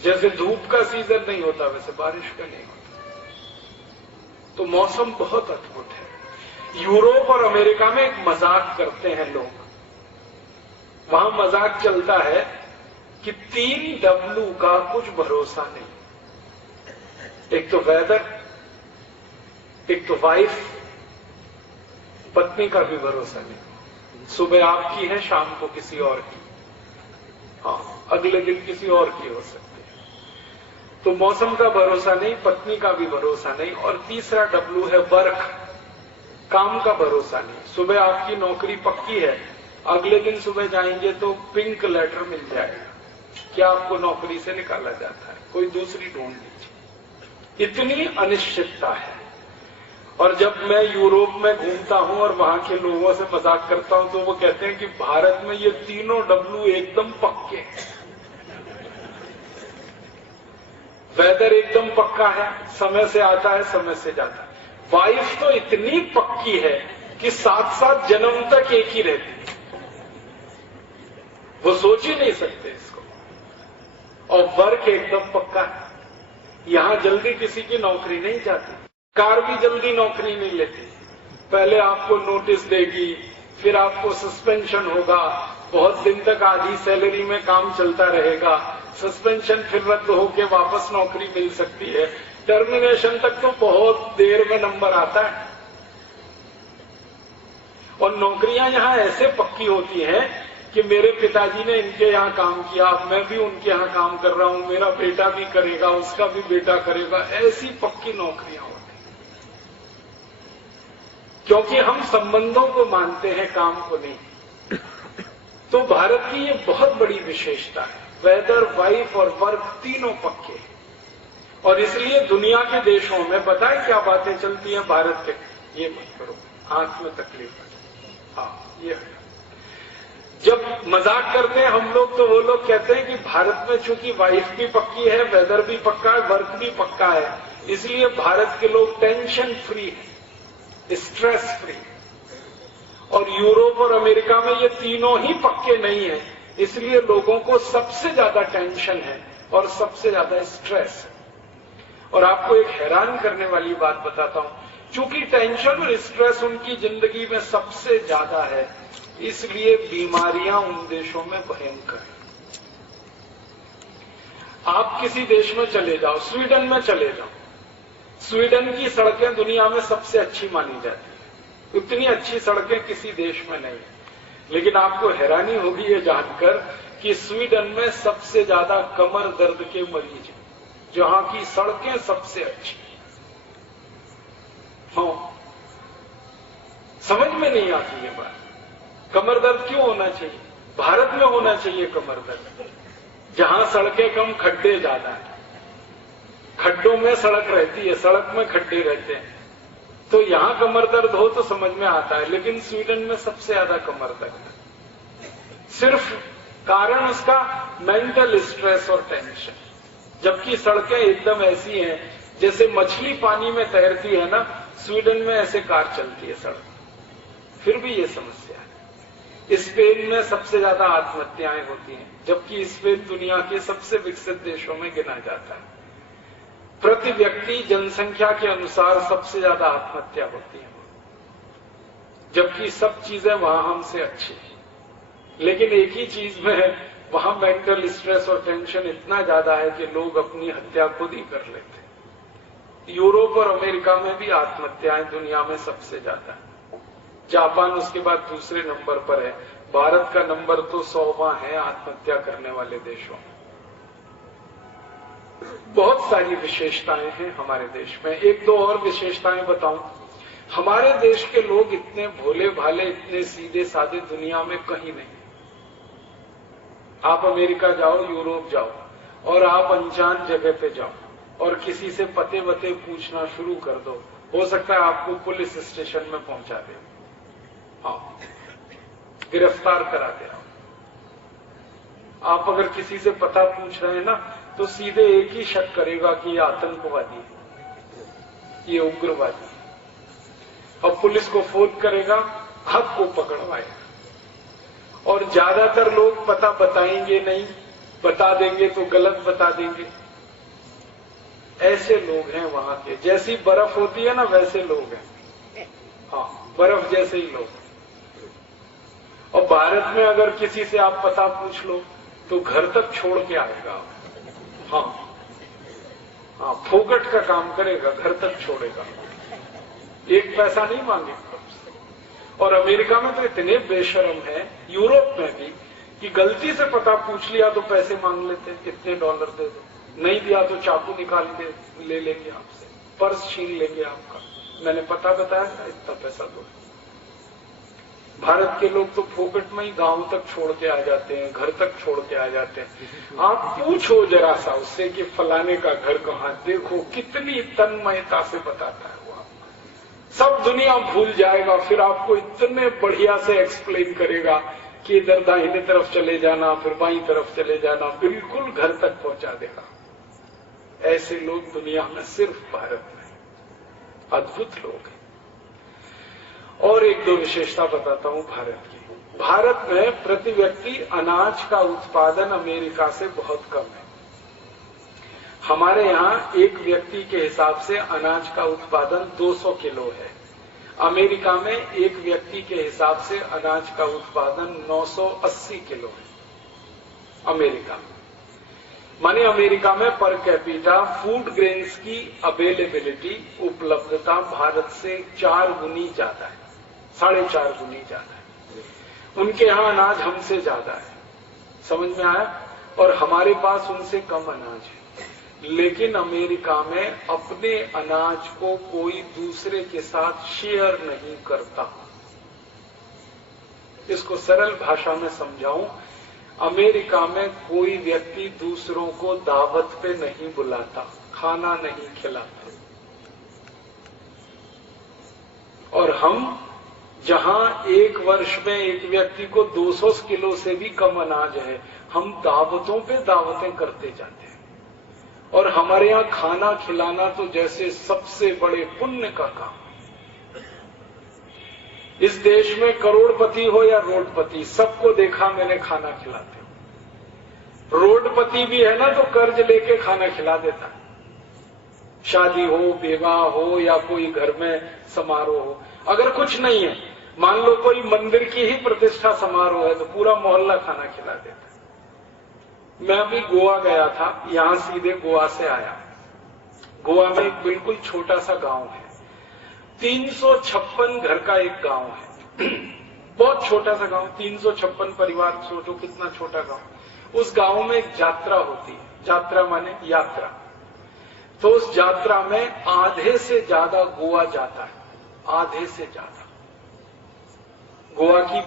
जैसे धूप का सीजन नहीं होता वैसे बारिश का नहीं होता। तो मौसम बहुत अद्भुत है। यूरोप और अमेरिका में एक मजाक करते हैं लोग। वहां मजाक चलता है कि 3 W का कुछ भरोसा नहीं। एक तो वेदर, एक तो वाइफ, पत्नी का भी भरोसा नहीं। सुबह आपकी है, शाम को किसी और की, हाँ अगले दिन किसी और की हो सकती है। तो मौसम का भरोसा नहीं, पत्नी का भी भरोसा नहीं। और तीसरा W है वर्क, काम का भरोसा नहीं। सुबह आपकी नौकरी पक्की है, अगले दिन सुबह जाएंगे तो पिंक लेटर मिल जाएगा कि आपको नौकरी से निकाला जाता है, कोई दूसरी ढूंढ लीजिए। इतनी अनिश्चितता है। और जब मैं यूरोप में घूमता हूं और वहां के लोगों से मजाक करता हूं तो वो कहते हैं कि भारत में ये तीनों W एकदम पक्के हैं। वेदर एकदम पक्का है, समय से आता है, समय से जाता है। वाइफ तो इतनी पक्की है कि 7-7 जन्म तक एक ही रहती है, वो सोच ही नहीं सकते इसको। और वर्क एकदम पक्का है, यहां जल्दी किसी की नौकरी नहीं जाती, कार भी जल्दी नौकरी नहीं लेती। पहले आपको नोटिस देगी, फिर आपको सस्पेंशन होगा, बहुत दिन तक आधी सैलरी में काम चलता रहेगा, सस्पेंशन फिर रद्द होकर वापस नौकरी मिल सकती है, टर्मिनेशन तक तो बहुत देर में नंबर आता है। और नौकरियां यहां ऐसे पक्की होती हैं कि मेरे पिताजी ने इनके यहां काम किया, मैं भी उनके यहां काम कर रहा हूं, मेरा बेटा भी करेगा, उसका भी बेटा करेगा, ऐसी पक्की नौकरियां होती हैं। क्योंकि हम संबंधों को मानते हैं, काम को नहीं। तो भारत की ये बहुत बड़ी विशेषता है, वेदर, वाइफ और वर्क तीनों पक्के हैं। और इसलिए दुनिया के देशों में बताए क्या बातें चलती हैं भारत के, ये मत करो, आंख में तकलीफ है, हाँ ये है। जब मजाक करते हैं हम लोग तो वो लोग कहते हैं कि भारत में चूंकि वाइफ भी पक्की है, वेदर भी पक्का है, वर्क भी पक्का है, इसलिए भारत के लोग टेंशन फ्री है, स्ट्रेस फ्री। और यूरोप और अमेरिका में ये तीनों ही पक्के नहीं है, इसलिए लोगों को सबसे ज्यादा टेंशन है और सबसे ज्यादा स्ट्रेस है। और आपको एक हैरान करने वाली बात बताता हूं, चूंकि टेंशन और स्ट्रेस उनकी जिंदगी में सबसे ज्यादा है, इसलिए बीमारियां उन देशों में भयंकर है। आप किसी देश में चले जाओ, स्वीडन में चले जाओ, स्वीडन की सड़कें दुनिया में सबसे अच्छी मानी जाती है, उतनी अच्छी सड़कें किसी देश में नहीं है। लेकिन आपको हैरानी होगी ये जानकर कि स्वीडन में सबसे ज्यादा कमर दर्द के मरीज हैं, जहां की सड़कें सबसे अच्छी। हाँ, समझ में नहीं आती ये बात। कमर दर्द क्यों होना चाहिए? भारत में होना चाहिए कमर दर्द, जहां सड़कें कम, खड्डे ज्यादा है। खड्डों में सड़क रहती है, सड़क में खड्डे रहते हैं, तो यहां कमर दर्द हो तो समझ में आता है। लेकिन स्वीडन में सबसे ज्यादा कमर दर्द है, सिर्फ कारण उसका मेंटल स्ट्रेस और टेंशन। जबकि सड़कें एकदम ऐसी हैं जैसे मछली पानी में तैरती है ना, स्वीडन में ऐसे कार चलती है सड़क, फिर भी ये समस्या है। स्पेन में सबसे ज्यादा आत्महत्याएं होती हैं, जबकि स्पेन दुनिया के सबसे विकसित देशों में गिना जाता है। प्रति व्यक्ति जनसंख्या के अनुसार सबसे ज्यादा आत्महत्या होती है। जबकि सब चीजें वहां हमसे अच्छी हैं। लेकिन एक ही चीज में वहां मेंटल स्ट्रेस और टेंशन इतना ज्यादा है कि लोग अपनी हत्या खुद ही कर लेते हैं। यूरोप और अमेरिका में भी आत्महत्याएं दुनिया में सबसे ज्यादा है। जापान उसके बाद दूसरे नंबर पर है। भारत का नंबर तो 100वां है आत्महत्या करने वाले देशों में। बहुत सारी विशेषताएं हैं हमारे देश में। एक दो और विशेषताएं बताऊं। हमारे देश के लोग इतने भोले भाले, इतने सीधे साधे दुनिया में कहीं नहीं। आप अमेरिका जाओ, यूरोप जाओ और आप अनजान जगह पे जाओ और किसी से पते वते पूछना शुरू कर दो, हो सकता है आपको पुलिस स्टेशन में पहुंचा दे, हाँ, गिरफ्तार करा दे। आप अगर किसी से पता पूछ रहे हैं ना, तो सीधे एक ही शक करेगा कि ये आतंकवादी है, ये उग्रवादी है, और पुलिस को फोन करेगा, हक को पकड़वाएगा। और ज्यादातर लोग पता बताएंगे नहीं, बता देंगे तो गलत बता देंगे। ऐसे लोग हैं वहां के। जैसी बर्फ होती है ना, वैसे लोग हैं, हाँ, बर्फ जैसे ही लोग। और भारत में अगर किसी से आप पता पूछ लो तो घर तक छोड़ के आएगा, हाँ हाँ, फोकट का काम करेगा, घर तक छोड़ेगा, एक पैसा नहीं मांगेगा। और अमेरिका में तो इतने बेशर्म है, यूरोप में भी, कि गलती से पता पूछ लिया तो पैसे मांग लेते, कितने डॉलर दे दो, नहीं दिया तो चाकू निकाल के ले लेंगे आपसे, पर्स छीन लेंगे आपका, मैंने पता बताया था, इतना पैसा दो। भारत के लोग तो फोकट में ही गांव तक छोड़ के आ जाते हैं, घर तक छोड़ के आ जाते हैं। आप पूछो जरा सा उससे कि फलाने का घर कहाँ, देखो कितनी तन्मयता से बताता है वो। सब दुनिया भूल जाएगा, फिर आपको इतने बढ़िया से एक्सप्लेन करेगा कि इधर दाहिने तरफ चले जाना, फिर बाईं तरफ चले जाना, बिल्कुल घर तक पहुंचा देगा। ऐसे लोग दुनिया में सिर्फ भारत में, अद्भुत लोग हैं। और एक दो विशेषता बताता हूं भारत की। भारत में प्रति व्यक्ति अनाज का उत्पादन अमेरिका से बहुत कम है। हमारे यहाँ एक व्यक्ति के हिसाब से अनाज का उत्पादन 200 किलो है। अमेरिका में एक व्यक्ति के हिसाब से अनाज का उत्पादन 980 किलो है अमेरिका में। माने अमेरिका में पर कैपिटा फूड ग्रेन्स की अवेलेबिलिटी, उपलब्धता भारत से 4 गुनी ज्यादा है, 4.5 गुनी ज्यादा है। उनके यहाँ अनाज हमसे ज्यादा है, समझ में आया? और हमारे पास उनसे कम अनाज है। लेकिन अमेरिका में अपने अनाज को कोई दूसरे के साथ शेयर नहीं करता। इसको सरल भाषा में समझाऊं, अमेरिका में कोई व्यक्ति दूसरों को दावत पे नहीं बुलाता, खाना नहीं खिलाता। और हम जहां एक वर्ष में एक व्यक्ति को 200 किलो से भी कम अनाज है, हम दावतों पे दावतें करते जाते हैं। और हमारे यहां खाना खिलाना तो जैसे सबसे बड़े पुण्य का काम। इस देश में करोड़पति हो या रोडपति, सबको देखा मैंने खाना खिलाते हो। रोडपति भी है ना तो कर्ज लेके खाना खिला देता है। शादी हो, विवाह हो या कोई घर में समारोह हो, अगर कुछ नहीं है, मान लो कोई मंदिर की ही प्रतिष्ठा समारोह है, तो पूरा मोहल्ला खाना खिला देता है। मैं अभी गोवा गया था, यहां सीधे गोवा से आया। गोवा में एक बिल्कुल छोटा सा गांव है, 356 घर का एक गांव है। बहुत छोटा सा गांव, 356 परिवार, सोचो कितना छोटा गांव। उस गांव में एक यात्रा होती है, यात्रा माने यात्रा। तो उस यात्रा में आधे से ज्यादा गोवा जाता है, आधे से ज्यादा। गोवा की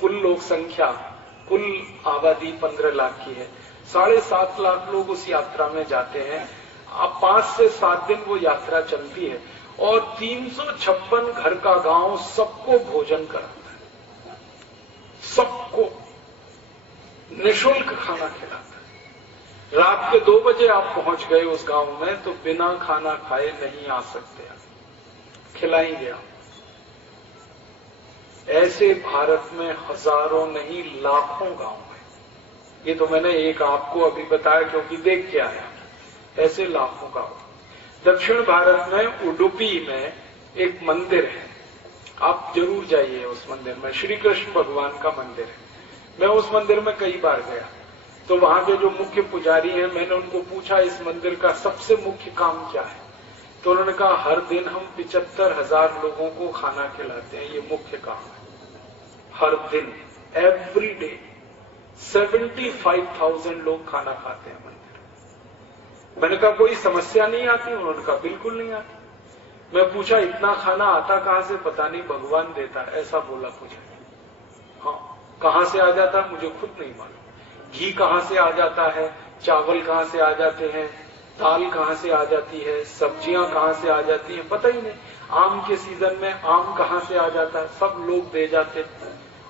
कुल लोक संख्या, कुल आबादी 15 लाख की है। 7.5 लाख लोग उस यात्रा में जाते हैं। अब 5 से 7 दिन वो यात्रा चलती है और 356 घर का गांव सबको भोजन कराता है, सबको निःशुल्क खाना खिलाता है। रात के 2 बजे आप पहुंच गए उस गांव में तो बिना खाना खाए नहीं आ सकते, खिलाएंगे आप। ऐसे भारत में हजारों नहीं लाखों गांव हैं। ये तो मैंने एक आपको अभी बताया क्योंकि देख के आया, ऐसे लाखों गांव। दक्षिण भारत में उडुपी में एक मंदिर है, आप जरूर जाइए उस मंदिर में, श्री कृष्ण भगवान का मंदिर है। मैं उस मंदिर में कई बार गया। तो वहां के जो मुख्य पुजारी हैं, मैंने उनको पूछा इस मंदिर का सबसे मुख्य काम क्या है। तो उन्होंने कहा हर दिन हम 75,000 लोगों को खाना खिलाते हैं, ये मुख्य काम है। हर दिन, एवरी डे 75,000 लोग खाना खाते हैं मंदिर। मैंने कहा कोई समस्या नहीं आती? उन्होंने कहा बिल्कुल नहीं आती। मैं पूछा इतना खाना आता कहां से? पता नहीं, भगवान देता, ऐसा बोला पुजारी। हाँ, कहां से आ जाता मुझे खुद नहीं मालूम। घी कहां से आ जाता है, चावल कहां से आ जाते हैं, दाल कहां से आ जाती है, सब्जियां कहां से आ जाती हैं, पता ही नहीं। आम के सीजन में आम कहां से आ जाता है, सब लोग दे जाते हैं।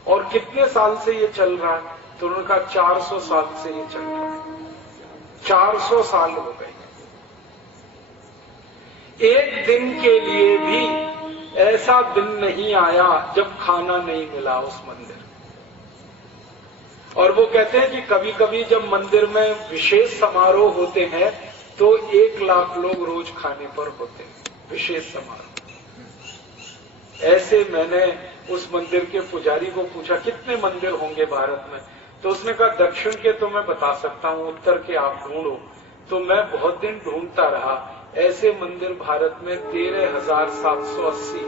और कितने साल से ये चल रहा है? तो उन्होंने कहा 400 साल से ये चल रहा है। 400 साल हो गए। एक दिन के लिए भी ऐसा दिन नहीं आया जब खाना नहीं मिला उस मंदिर। और वो कहते हैं कि कभी कभी जब मंदिर में विशेष समारोह होते हैं तो 1 लाख लोग रोज खाने पर होते हैं, विशेष समारोह। ऐसे मैंने उस मंदिर के पुजारी को पूछा कितने मंदिर होंगे भारत में? तो उसने कहा दक्षिण के तो मैं बता सकता हूं, उत्तर के आप ढूंढो। तो मैं बहुत दिन ढूंढता रहा। ऐसे मंदिर भारत में 13,780,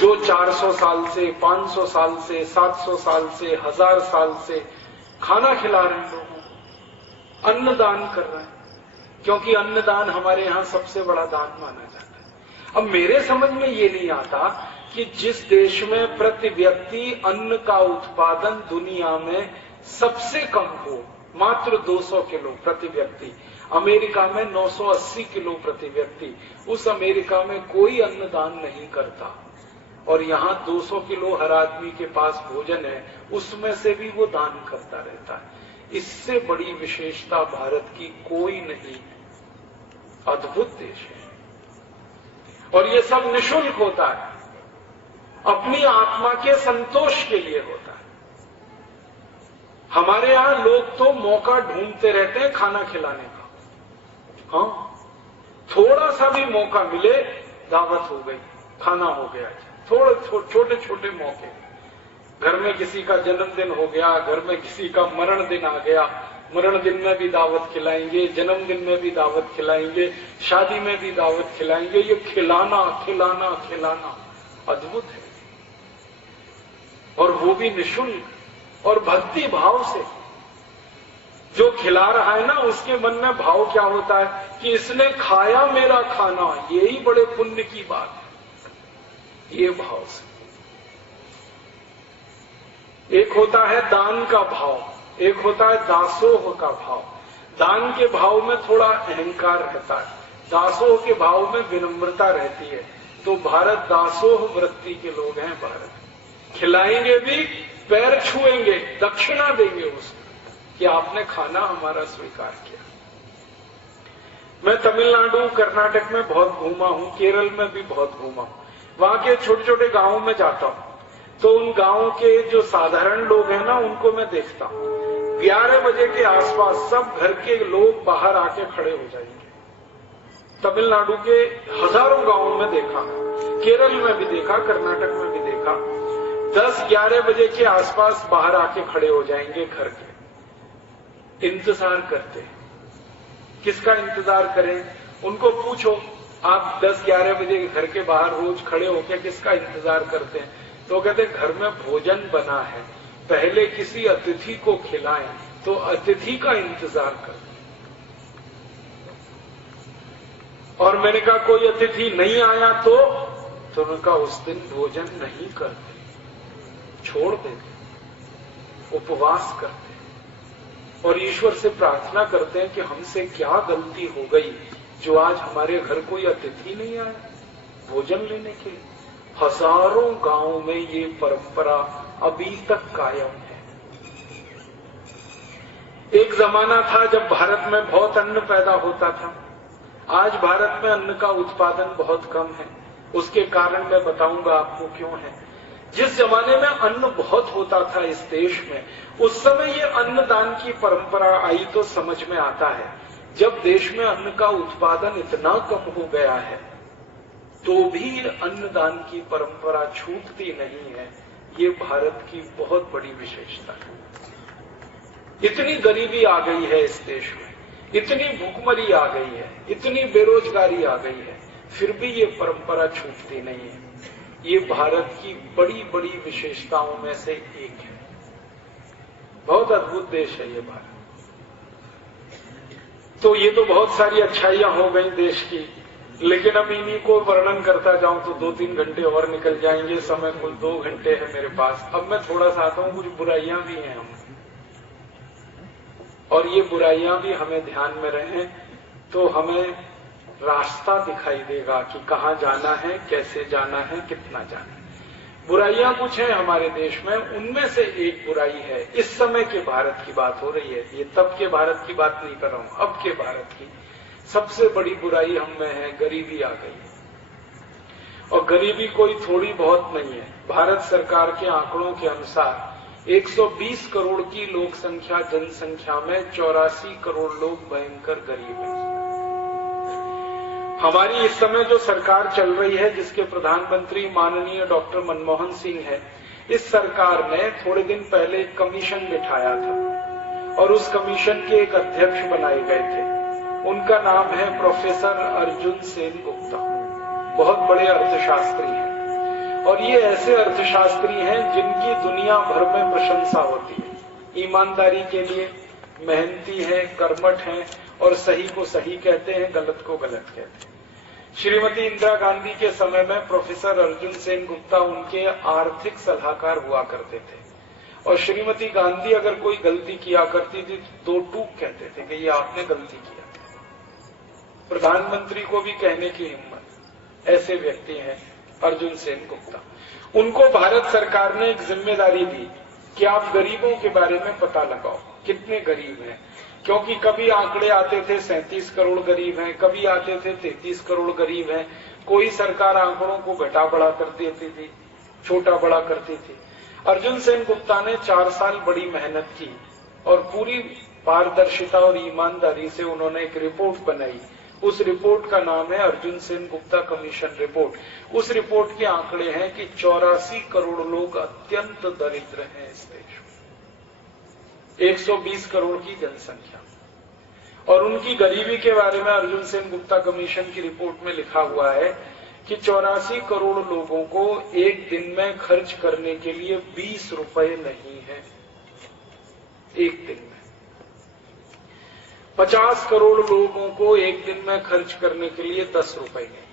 जो 400 साल से, 500 साल से, 700 साल से, 1000 साल से खाना खिला रहे हैं लोगों को, अन्नदान कर रहे हैं। क्योंकि अन्नदान हमारे यहां सबसे बड़ा दान माना जाता है। अब मेरे समझ में ये नहीं आता कि जिस देश में प्रति व्यक्ति अन्न का उत्पादन दुनिया में सबसे कम हो, मात्र 200 किलो प्रति व्यक्ति, अमेरिका में 980 किलो प्रति व्यक्ति, उस अमेरिका में कोई अन्नदान नहीं करता। और यहां 200 किलो हर आदमी के पास भोजन है, उसमें से भी वो दान करता रहता है। इससे बड़ी विशेषता भारत की कोई नहीं। अद्भुत देश है। और ये सब निःशुल्क होता है, अपनी आत्मा के संतोष के लिए होता है। हमारे यहां लोग तो मौका ढूंढते रहते हैं खाना खिलाने का। हाँ, थोड़ा सा भी मौका मिले दावत हो गई, खाना हो गया। थोड़े छोटे छोटे मौके, घर में किसी का जन्मदिन हो गया, घर में किसी का मरण दिन आ गया, मरण दिन में भी दावत खिलाएंगे, जन्मदिन में भी दावत खिलाएंगे, शादी में भी दावत खिलाएंगे। ये खिलाना खिलाना खिलाना अद्भुत है। और वो भी निःशुल्क और भक्ति भाव से। जो खिला रहा है ना, उसके मन में भाव क्या होता है कि इसने खाया मेरा खाना, यही बड़े पुण्य की बात है। ये भाव से। एक होता है दान का भाव, एक होता है दासोह का भाव। दान के भाव में थोड़ा अहंकार रहता है, दासोह के भाव में विनम्रता रहती है। तो भारत दासोह वृत्ति के लोग हैं। भारत खिलाएंगे भी, पैर छुएंगे, दक्षिणा देंगे उसको कि आपने खाना हमारा स्वीकार किया। मैं तमिलनाडु, कर्नाटक में बहुत घूमा हूं, केरल में भी बहुत घूमा हूं। वहां के छोटे छोटे गांवों में जाता हूं तो उन गांवों के जो साधारण लोग हैं ना, उनको मैं देखता हूं। 11 बजे के आसपास सब घर के लोग बाहर आके खड़े हो जाएंगे। तमिलनाडु के हजारों गांवों में देखा, केरल में भी देखा, कर्नाटक में भी देखा। 10-11 बजे के आसपास बाहर आके खड़े हो जाएंगे घर के, इंतजार करते। किसका इंतजार करें? उनको पूछो आप 10-11 बजे घर के बाहर रोज खड़े होकर किसका इंतजार करते हैं? तो कहते घर में भोजन बना है, पहले किसी अतिथि को खिलाएं, तो अतिथि का इंतजार करें। और मैंने कहा कोई अतिथि नहीं आया तो उनका उस दिन भोजन नहीं करते, छोड़ देते, उपवास करते और ईश्वर से प्रार्थना करते हैं कि हमसे क्या गलती हो गई जो आज हमारे घर कोई अतिथि नहीं आया भोजन लेने के लिए। हजारों गांवों में ये परंपरा अभी तक कायम है। एक जमाना था जब भारत में बहुत अन्न पैदा होता था। आज भारत में अन्न का उत्पादन बहुत कम है। उसके कारण मैं बताऊंगा आपको क्यों है। जिस जमाने में अन्न बहुत होता था इस देश में, उस समय ये अन्नदान की परंपरा आई तो समझ में आता है। जब देश में अन्न का उत्पादन इतना कम हो गया है तो भी अन्नदान की परंपरा छूटती नहीं है। ये भारत की बहुत बड़ी विशेषता है। इतनी गरीबी आ गई है इस देश में, इतनी भूखमरी आ गई है, इतनी बेरोजगारी आ गई है, फिर भी ये परंपरा छूटती नहीं है। ये भारत की बड़ी बड़ी विशेषताओं में से एक है। बहुत अद्भुत देश है ये भारत। तो ये तो बहुत सारी अच्छाइयां हो गई देश की, लेकिन अब इन्हीं को वर्णन करता जाऊं तो 2-3 घंटे और निकल जाएंगे। समय कुल 2 घंटे है मेरे पास। अब मैं थोड़ा सा आता हूं, कुछ बुराइयां भी हैं हम, और ये बुराइयां भी हमें ध्यान में रहें तो हमें रास्ता दिखाई देगा कि कहां जाना है, कैसे जाना है, कितना जाना है। बुराइयां कुछ हैं हमारे देश में, उनमें से एक बुराई है, इस समय के भारत की बात हो रही है, ये तब के भारत की बात नहीं कर रहा हूं, अब के भारत की सबसे बड़ी बुराई हम में है, गरीबी आ गई है। और गरीबी कोई थोड़ी बहुत नहीं है। भारत सरकार के आंकड़ों के अनुसार 120 करोड़ की लोक संख्या, जनसंख्या में 84 करोड़ लोग भयंकर गरीब हैं। हमारी इस समय जो सरकार चल रही है, जिसके प्रधानमंत्री माननीय डॉक्टर मनमोहन सिंह है, इस सरकार ने थोड़े दिन पहले एक कमीशन बिठाया था और उस कमीशन के एक अध्यक्ष बनाए गए थे। उनका नाम है प्रोफेसर अर्जुन सेन गुप्ता। बहुत बड़े अर्थशास्त्री हैं और ये ऐसे अर्थशास्त्री हैं जिनकी दुनिया भर में प्रशंसा होती है। ईमानदारी के लिए मेहनती हैं, कर्मठ हैं और सही को सही कहते हैं, गलत को गलत कहते हैं। श्रीमती इंदिरा गांधी के समय में प्रोफेसर अर्जुन सेन गुप्ता उनके आर्थिक सलाहकार हुआ करते थे और श्रीमती गांधी अगर कोई गलती किया करती थी तो 2 टूक कहते थे कि ये आपने गलती किया। प्रधानमंत्री को भी कहने की हिम्मत, ऐसे व्यक्ति हैं अर्जुन सेन गुप्ता। उनको भारत सरकार ने एक जिम्मेदारी दी कि आप गरीबों के बारे में पता लगाओ, कितने गरीब हैं, क्योंकि कभी आंकड़े आते थे 37 करोड़ गरीब हैं, कभी आते थे 33 करोड़ गरीब हैं। कोई सरकार आंकड़ों को घटा बढ़ा कर देती थी, छोटा बड़ा करती थी। अर्जुन सेन गुप्ता ने 4 साल बड़ी मेहनत की और पूरी पारदर्शिता और ईमानदारी से उन्होंने एक रिपोर्ट बनाई। उस रिपोर्ट का नाम है अर्जुन सेन गुप्ता कमीशन रिपोर्ट। उस रिपोर्ट के आंकड़े हैं कि 84 करोड़ लोग अत्यंत दरिद्र हैं इस देश में, 120 करोड़ की जनसंख्या। और उनकी गरीबी के बारे में अर्जुन सेन गुप्ता कमीशन की रिपोर्ट में लिखा हुआ है कि 84 करोड़ लोगों को एक दिन में खर्च करने के लिए 20 रुपए नहीं है एक दिन में। 50 करोड़ लोगों को एक दिन में खर्च करने के लिए 10 रुपए नहीं।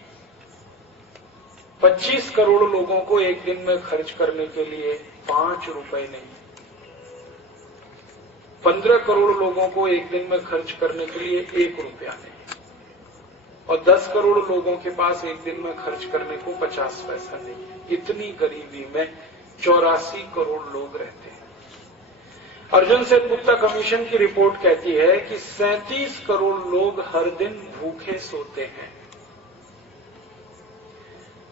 25 करोड़ लोगों को एक दिन में खर्च करने के लिए 5 रुपए नहीं। 15 करोड़ लोगों को एक दिन में खर्च करने के लिए 1 रुपया नहीं। और 10 करोड़ लोगों के पास एक दिन में खर्च करने को 50 पैसा नहीं है। इतनी गरीबी में 84 करोड़ लोग रहते हैं। अर्जुन सेन गुप्ता कमीशन की रिपोर्ट कहती है कि 37 करोड़ लोग हर दिन भूखे सोते हैं।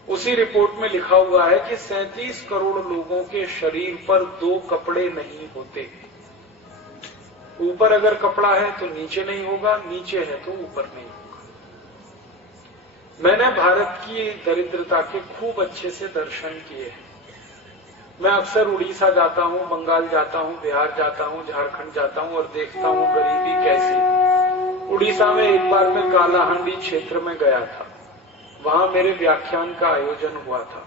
उसी रिपोर्ट में लिखा हुआ है कि 37 करोड़ लोगों के शरीर पर 2 कपड़े नहीं होते। ऊपर अगर कपड़ा है तो नीचे नहीं होगा, नीचे है तो ऊपर नहीं होगा। मैंने भारत की दरिद्रता के खूब अच्छे से दर्शन किए हैं। मैं अक्सर उड़ीसा जाता हूं, बंगाल जाता हूं, बिहार जाता हूं, झारखंड जाता हूं और देखता हूं गरीबी कैसी। उड़ीसा में एक बार मैं कालाहांडी क्षेत्र में गया था। वहां मेरे व्याख्यान का आयोजन हुआ था।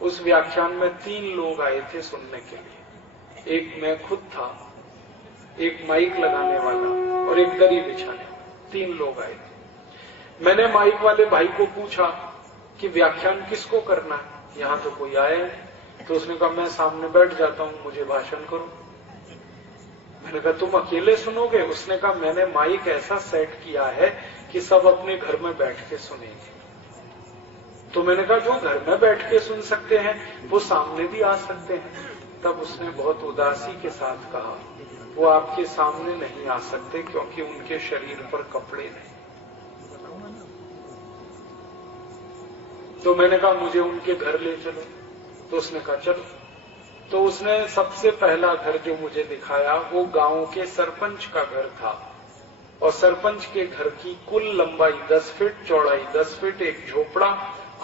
उस व्याख्यान में 3 लोग आए थे सुनने के लिए। एक मैं खुद था, एक माइक लगाने वाला और एक दरी बिछाने वाला। 3 लोग आए थे। मैंने माइक वाले भाई को पूछा कि व्याख्यान किसको करना है, यहां तो कोई आया है। तो उसने कहा मैं सामने बैठ जाता हूं, मुझे भाषण करो। मैंने कहा तुम अकेले सुनोगे? उसने कहा मैंने माइक ऐसा सेट किया है कि सब अपने घर में बैठ के सुनेंगे। तो मैंने कहा जो घर में बैठ के सुन सकते हैं वो सामने भी आ सकते हैं। तब उसने बहुत उदासी के साथ कहा वो आपके सामने नहीं आ सकते क्योंकि उनके शरीर पर कपड़े नहीं। तो मैंने कहा मुझे उनके घर ले चलो। तो उसने कहा चलो। तो उसने सबसे पहला घर जो मुझे दिखाया वो गांव के सरपंच का घर था और सरपंच के घर की कुल लंबाई 10 फीट, चौड़ाई 10 फीट, एक झोपड़ा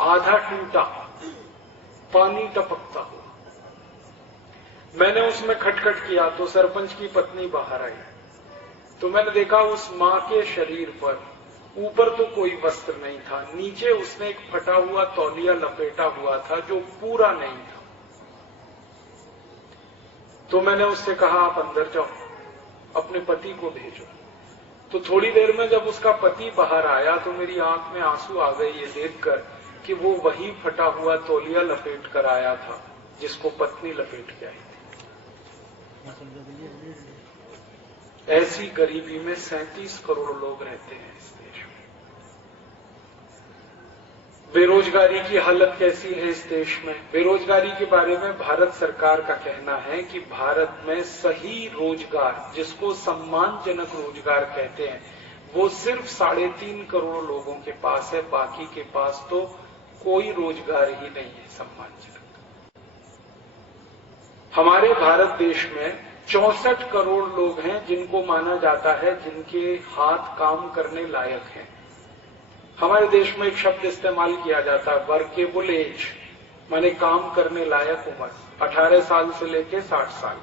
आधा टूटा, पानी टपकता हुआ। मैंने उसमें खटखट किया तो सरपंच की पत्नी बाहर आई। तो मैंने देखा उस मां के शरीर पर ऊपर तो कोई वस्त्र नहीं था, नीचे उसने एक फटा हुआ तौलिया लपेटा हुआ था जो पूरा नहीं था। तो मैंने उससे कहा, आप अंदर जाओ, अपने पति को भेजो। तो थोड़ी देर में जब उसका पति बाहर आया तो मेरी आंख में आंसू आ गए ये देखकर कि वो वही फटा हुआ तौलिया लपेट कर आया था जिसको पत्नी लपेट के आई थी। ऐसी गरीबी में 37 करोड़ लोग रहते हैं इस देश में। बेरोजगारी की हालत कैसी है इस देश में? बेरोजगारी के बारे में भारत सरकार का कहना है कि भारत में सही रोजगार, जिसको सम्मानजनक रोजगार कहते हैं, वो सिर्फ 3.5 करोड़ लोगों के पास है। बाकी के पास तो कोई रोजगार ही नहीं है सम्मानजनक। हमारे भारत देश में 64 करोड़ लोग हैं जिनको माना जाता है जिनके हाथ काम करने लायक हैं। हमारे देश में एक शब्द इस्तेमाल किया जाता है, वर्केबल एज, माने काम करने लायक उम्र, 18 साल से लेके 60 साल।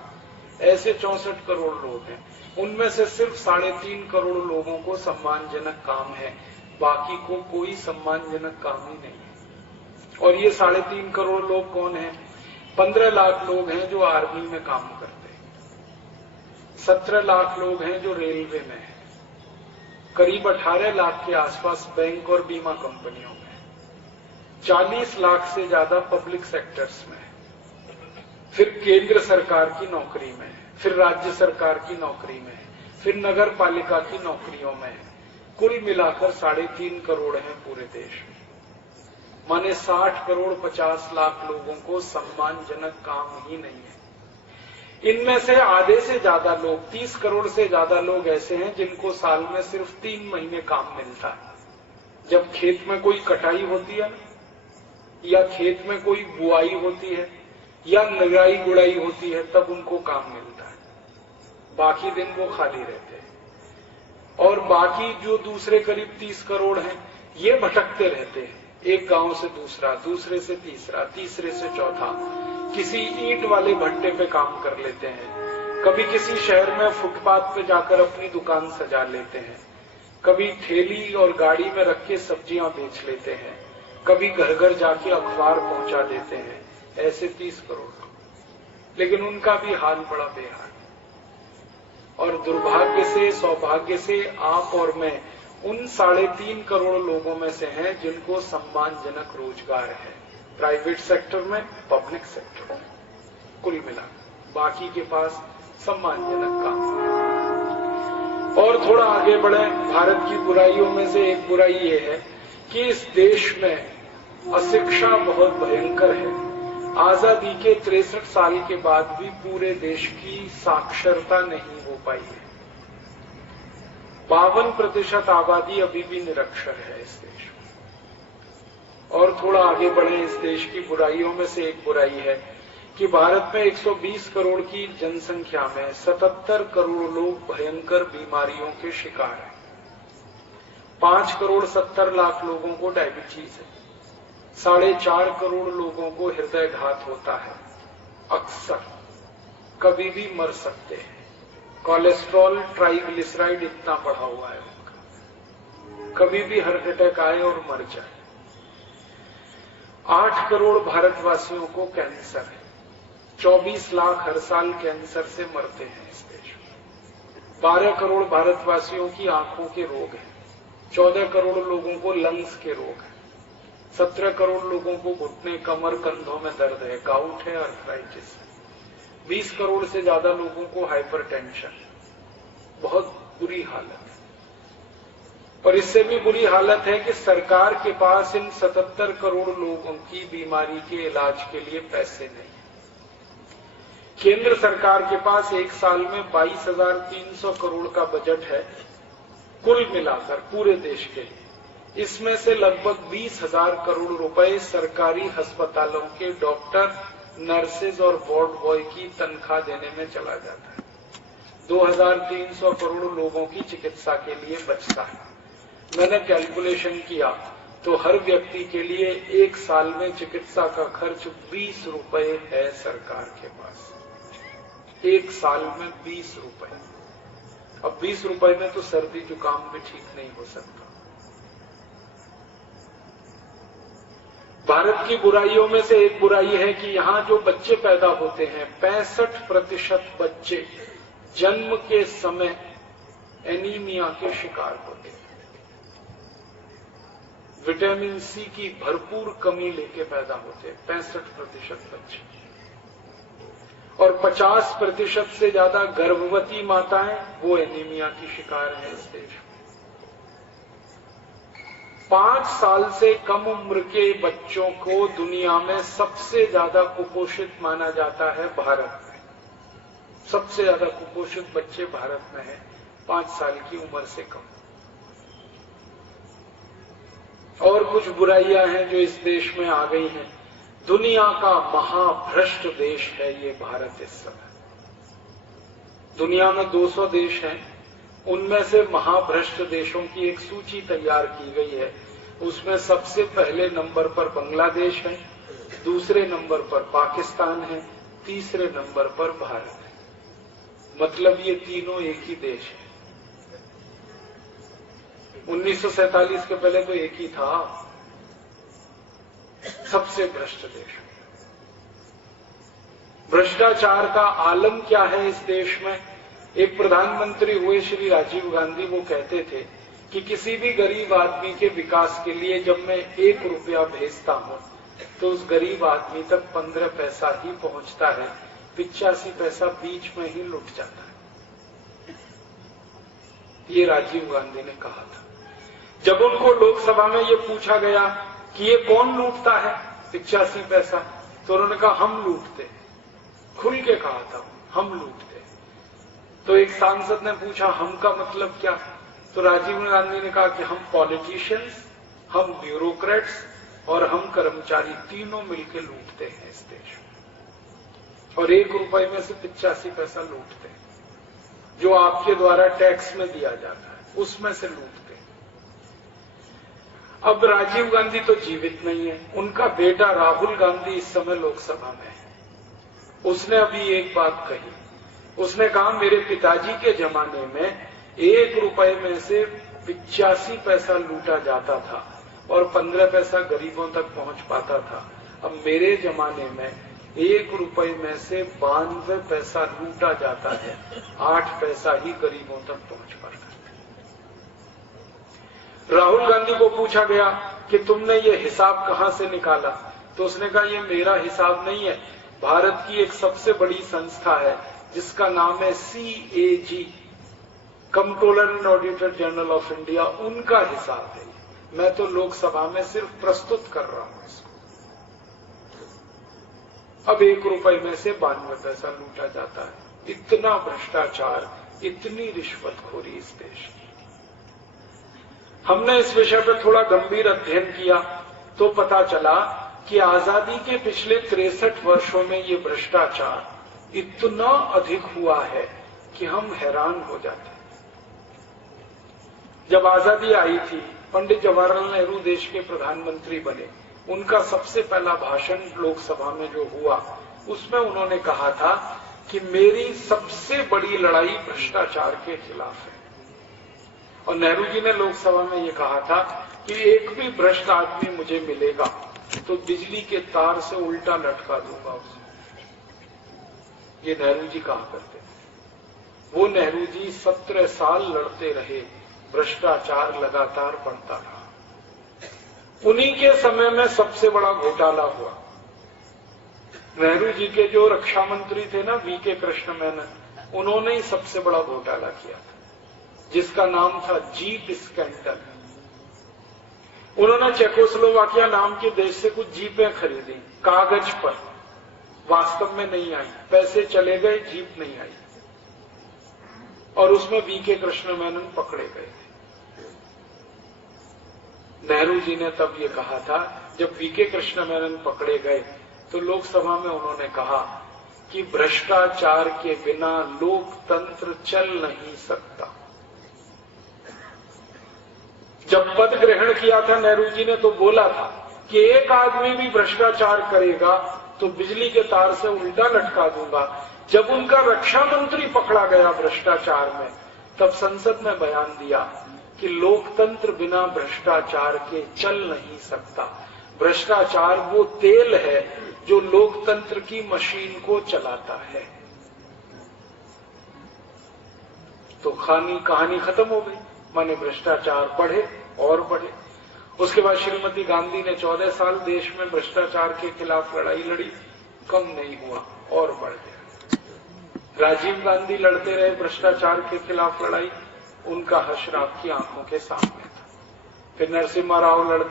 ऐसे 64 करोड़ लोग हैं। उनमें से सिर्फ 3.5 करोड़ लोगों को सम्मानजनक काम है, बाकी को कोई सम्मानजनक काम ही नहीं है। और ये 3.5 करोड़ लोग कौन हैं? 15 लाख लोग हैं जो आर्मी में काम करते हैं, 17 लाख लोग हैं जो रेलवे में हैं, करीब 18 लाख के आसपास बैंक और बीमा कंपनियों में, 40 लाख से ज्यादा पब्लिक सेक्टर्स में, फिर केंद्र सरकार की नौकरी में, फिर राज्य सरकार की नौकरी में, फिर नगर पालिका की नौकरियों में। कुल मिलाकर 3.5 करोड़ हैं पूरे देश में। माने 60 करोड़ 50 लाख लोगों को सम्मानजनक काम ही नहीं है। इनमें से आधे से ज्यादा लोग, 30 करोड़ से ज्यादा लोग ऐसे हैं जिनको साल में सिर्फ 3 महीने काम मिलता है। जब खेत में कोई कटाई होती है या खेत में कोई बुआई होती है या निराई गुड़ाई होती है, तब उनको काम मिलता है। बाकी दिन वो खाली रहते हैं। और बाकी जो दूसरे करीब 30 करोड़ हैं, ये भटकते रहते हैं, एक गांव से दूसरा, दूसरे से तीसरा, तीसरे से चौथा, किसी ईंट वाले भट्टे पे काम कर लेते हैं, कभी किसी शहर में फुटपाथ पे जाकर अपनी दुकान सजा लेते हैं, कभी ठेली और गाड़ी में रख के सब्जियां बेच लेते हैं, कभी घर घर जाके अखबार पहुंचा देते हैं। ऐसे 30 करोड़। लेकिन उनका भी हाल बड़ा बेहाल। और दुर्भाग्य से, सौभाग्य से आप और मैं उन 3.5 करोड़ लोगों में से हैं जिनको सम्मानजनक रोजगार है, प्राइवेट सेक्टर में, पब्लिक सेक्टर में, कुल मिला। बाकी के पास सम्मानजनक काम है। और थोड़ा आगे बढ़े, भारत की बुराइयों में से एक बुराई ये है कि इस देश में अशिक्षा बहुत भयंकर है। आजादी के 63 साल के बाद भी पूरे देश की साक्षरता नहीं हो पाई है। 52% आबादी अभी भी निरक्षर है इस देश में। और थोड़ा आगे बढ़े, इस देश की बुराइयों में से एक बुराई है कि भारत में 120 करोड़ की जनसंख्या में 77 करोड़ लोग भयंकर बीमारियों के शिकार हैं। 5 करोड़ 70 लाख लोगों को डायबिटीज है, 4.5 करोड़ लोगों को हृदयघात होता है, अक्सर कभी भी मर सकते हैं। कोलेस्ट्रॉल, ट्राइग्लिसराइड इतना बढ़ा हुआ है उनका, कभी भी हार्ट अटैक आए और मर जाए। 8 करोड़ भारतवासियों को कैंसर है, 24 लाख हर साल कैंसर से मरते हैं इस देश में। 12 करोड़ भारतवासियों की आंखों के रोग हैं, 14 करोड़ लोगों को लंग्स के रोग हैं, 17 करोड़ लोगों को घुटने, कमर, कंधों में दर्द है, गाउट है, आर्थराइटिस है। 20 करोड़ से ज्यादा लोगों को हाइपरटेंशन, बहुत बुरी हालत है। और इससे भी बुरी हालत है कि सरकार के पास इन 77 करोड़ लोगों की बीमारी के इलाज के लिए पैसे नहीं है। केंद्र सरकार के पास एक साल में 22,300 करोड़ का बजट है कुल मिलाकर पूरे देश के लिए। इसमें से लगभग 20,000 करोड़ रुपए सरकारी अस्पतालों के डॉक्टर, नर्सेज और वार्ड बॉय की तनख्वाह देने में चला जाता है। 2,300 करोड़ लोगों की चिकित्सा के लिए बचता है। मैंने कैलकुलेशन किया, तो हर व्यक्ति के लिए एक साल में चिकित्सा का खर्च 20 रुपए है सरकार के पास। एक साल में 20 रुपए। अब 20 रुपए में तो सर्दी जुकाम भी ठीक नहीं हो सकता। भारत की बुराइयों में से एक बुराई है कि यहां जो बच्चे पैदा होते हैं 65% बच्चे जन्म के समय एनीमिया के शिकार होते हैं। विटामिन सी की भरपूर कमी लेके पैदा होते हैं 65% बच्चे, और 50% से ज्यादा गर्भवती माताएं वो एनीमिया की शिकार हैं इस देश में। 5 साल से कम उम्र के बच्चों को दुनिया में सबसे ज्यादा कुपोषित माना जाता है भारत में। सबसे ज्यादा कुपोषित बच्चे भारत में हैं 5 साल की उम्र से कम। और कुछ बुराइयां हैं जो इस देश में आ गई हैं। दुनिया का महाभ्रष्ट देश है ये भारत इस समय। दुनिया में 200 देश हैं, उनमें से महाभ्रष्ट देशों की एक सूची तैयार की गई है। उसमें सबसे पहले नंबर पर बांग्लादेश है, दूसरे नंबर पर पाकिस्तान है, तीसरे नंबर पर भारत है। मतलब ये तीनों एक ही देश है। 1947 के पहले तो एक ही था। सबसे भ्रष्ट देश। भ्रष्टाचार का आलम क्या है इस देश में? एक प्रधानमंत्री हुए श्री राजीव गांधी, वो कहते थे कि किसी भी गरीब आदमी के विकास के लिए जब मैं 1 रुपया भेजता हूं तो उस गरीब आदमी तक 15 पैसा ही पहुंचता है, 85 पैसा बीच में ही लुट जाता है। ये राजीव गांधी ने कहा था। जब उनको लोकसभा में ये पूछा गया कि ये कौन लूटता है 85 पैसा, तो उन्होंने कहा हम लूटते। खुल के कहा था, हम लूटते। तो एक सांसद ने पूछा हम का मतलब क्या? तो राजीव गांधी ने कहा कि हम पॉलिटिशियंस, हम ब्यूरोक्रेट्स और हम कर्मचारी तीनों मिलकर लूटते हैं इस देश में। और 1 रुपए में से 85 पैसा लूटते हैं, जो आपके द्वारा टैक्स में दिया जाता है उसमें से लूटते हैं। अब राजीव गांधी तो जीवित नहीं है, उनका बेटा राहुल गांधी इस समय लोकसभा में है। उसने अभी एक बात कही, उसने कहा मेरे पिताजी के जमाने में 1 रुपए में से 85 पैसा लूटा जाता था और 15 पैसा गरीबों तक पहुंच पाता था। अब मेरे जमाने में 1 रुपए में से 92 पैसा लूटा जाता है, 8 पैसा ही गरीबों तक पहुंच पाता है। राहुल गांधी को पूछा गया कि तुमने ये हिसाब कहां से निकाला? तो उसने कहा ये मेरा हिसाब नहीं है, भारत की एक सबसे बड़ी संस्था है जिसका नाम है CAG, controller and auditor general of India, उनका हिसाब है। मैं तो लोकसभा में सिर्फ प्रस्तुत कर रहा हूं इसको। अब 1 रुपए में से 92 पैसा लूटा जाता है। इतना भ्रष्टाचार, इतनी रिश्वतखोरी इस देश की। हमने इस विषय पर थोड़ा गंभीर अध्ययन किया तो पता चला कि आजादी के पिछले 63 वर्षों में ये भ्रष्टाचार इतना अधिक हुआ है कि हम हैरान हो जाते हैं। जब आजादी आई थी, पंडित जवाहरलाल नेहरू देश के प्रधानमंत्री बने। उनका सबसे पहला भाषण लोकसभा में जो हुआ, उसमें उन्होंने कहा था कि मेरी सबसे बड़ी लड़ाई भ्रष्टाचार के खिलाफ है। और नेहरू जी ने लोकसभा में ये कहा था कि एक भी भ्रष्ट आदमी मुझे मिलेगा तो बिजली के तार से उल्टा लटका दूंगा उसे। ये नेहरू जी कहा करते थे। वो नेहरू जी 17 साल लड़ते रहे, भ्रष्टाचार लगातार बढ़ता रहा। उन्हीं के समय में सबसे बड़ा घोटाला हुआ। नेहरू जी के जो रक्षा मंत्री थे ना, वीके कृष्ण मेनन, उन्होंने ही सबसे बड़ा घोटाला किया था, जिसका नाम था जीप स्कैंडल। उन्होंने चेकोस्लोवाकिया नाम के देश से कुछ जीपें खरीदी, कागज पर, वास्तव में नहीं आई। पैसे चले गए, जीप नहीं आई, और उसमें वीके कृष्ण मेनन पकड़े गए थे। नेहरू जी ने तब ये कहा था, जब वीके कृष्ण मेनन पकड़े गए तो लोकसभा में उन्होंने कहा कि भ्रष्टाचार के बिना लोकतंत्र चल नहीं सकता। जब पद ग्रहण किया था नेहरू जी ने तो बोला था कि एक आदमी भी भ्रष्टाचार करेगा तो बिजली के तार से उल्टा लटका दूंगा। जब उनका रक्षा मंत्री पकड़ा गया भ्रष्टाचार में, तब संसद में बयान दिया कि लोकतंत्र बिना भ्रष्टाचार के चल नहीं सकता। भ्रष्टाचार वो तेल है जो लोकतंत्र की मशीन को चलाता है। तो कहानी खत्म हो गई, माने भ्रष्टाचार बढ़े और बढ़े। उसके बाद श्रीमती गांधी ने 14 साल देश में भ्रष्टाचार के खिलाफ लड़ाई लड़ी, कम नहीं हुआ और बढ़ गया। राजीव गांधी लड़ते रहे भ्रष्टाचार के खिलाफ लड़ाई, उनका हश्र आपकी आंखों के सामने था। फिर नरसिम्हा राव लड़ते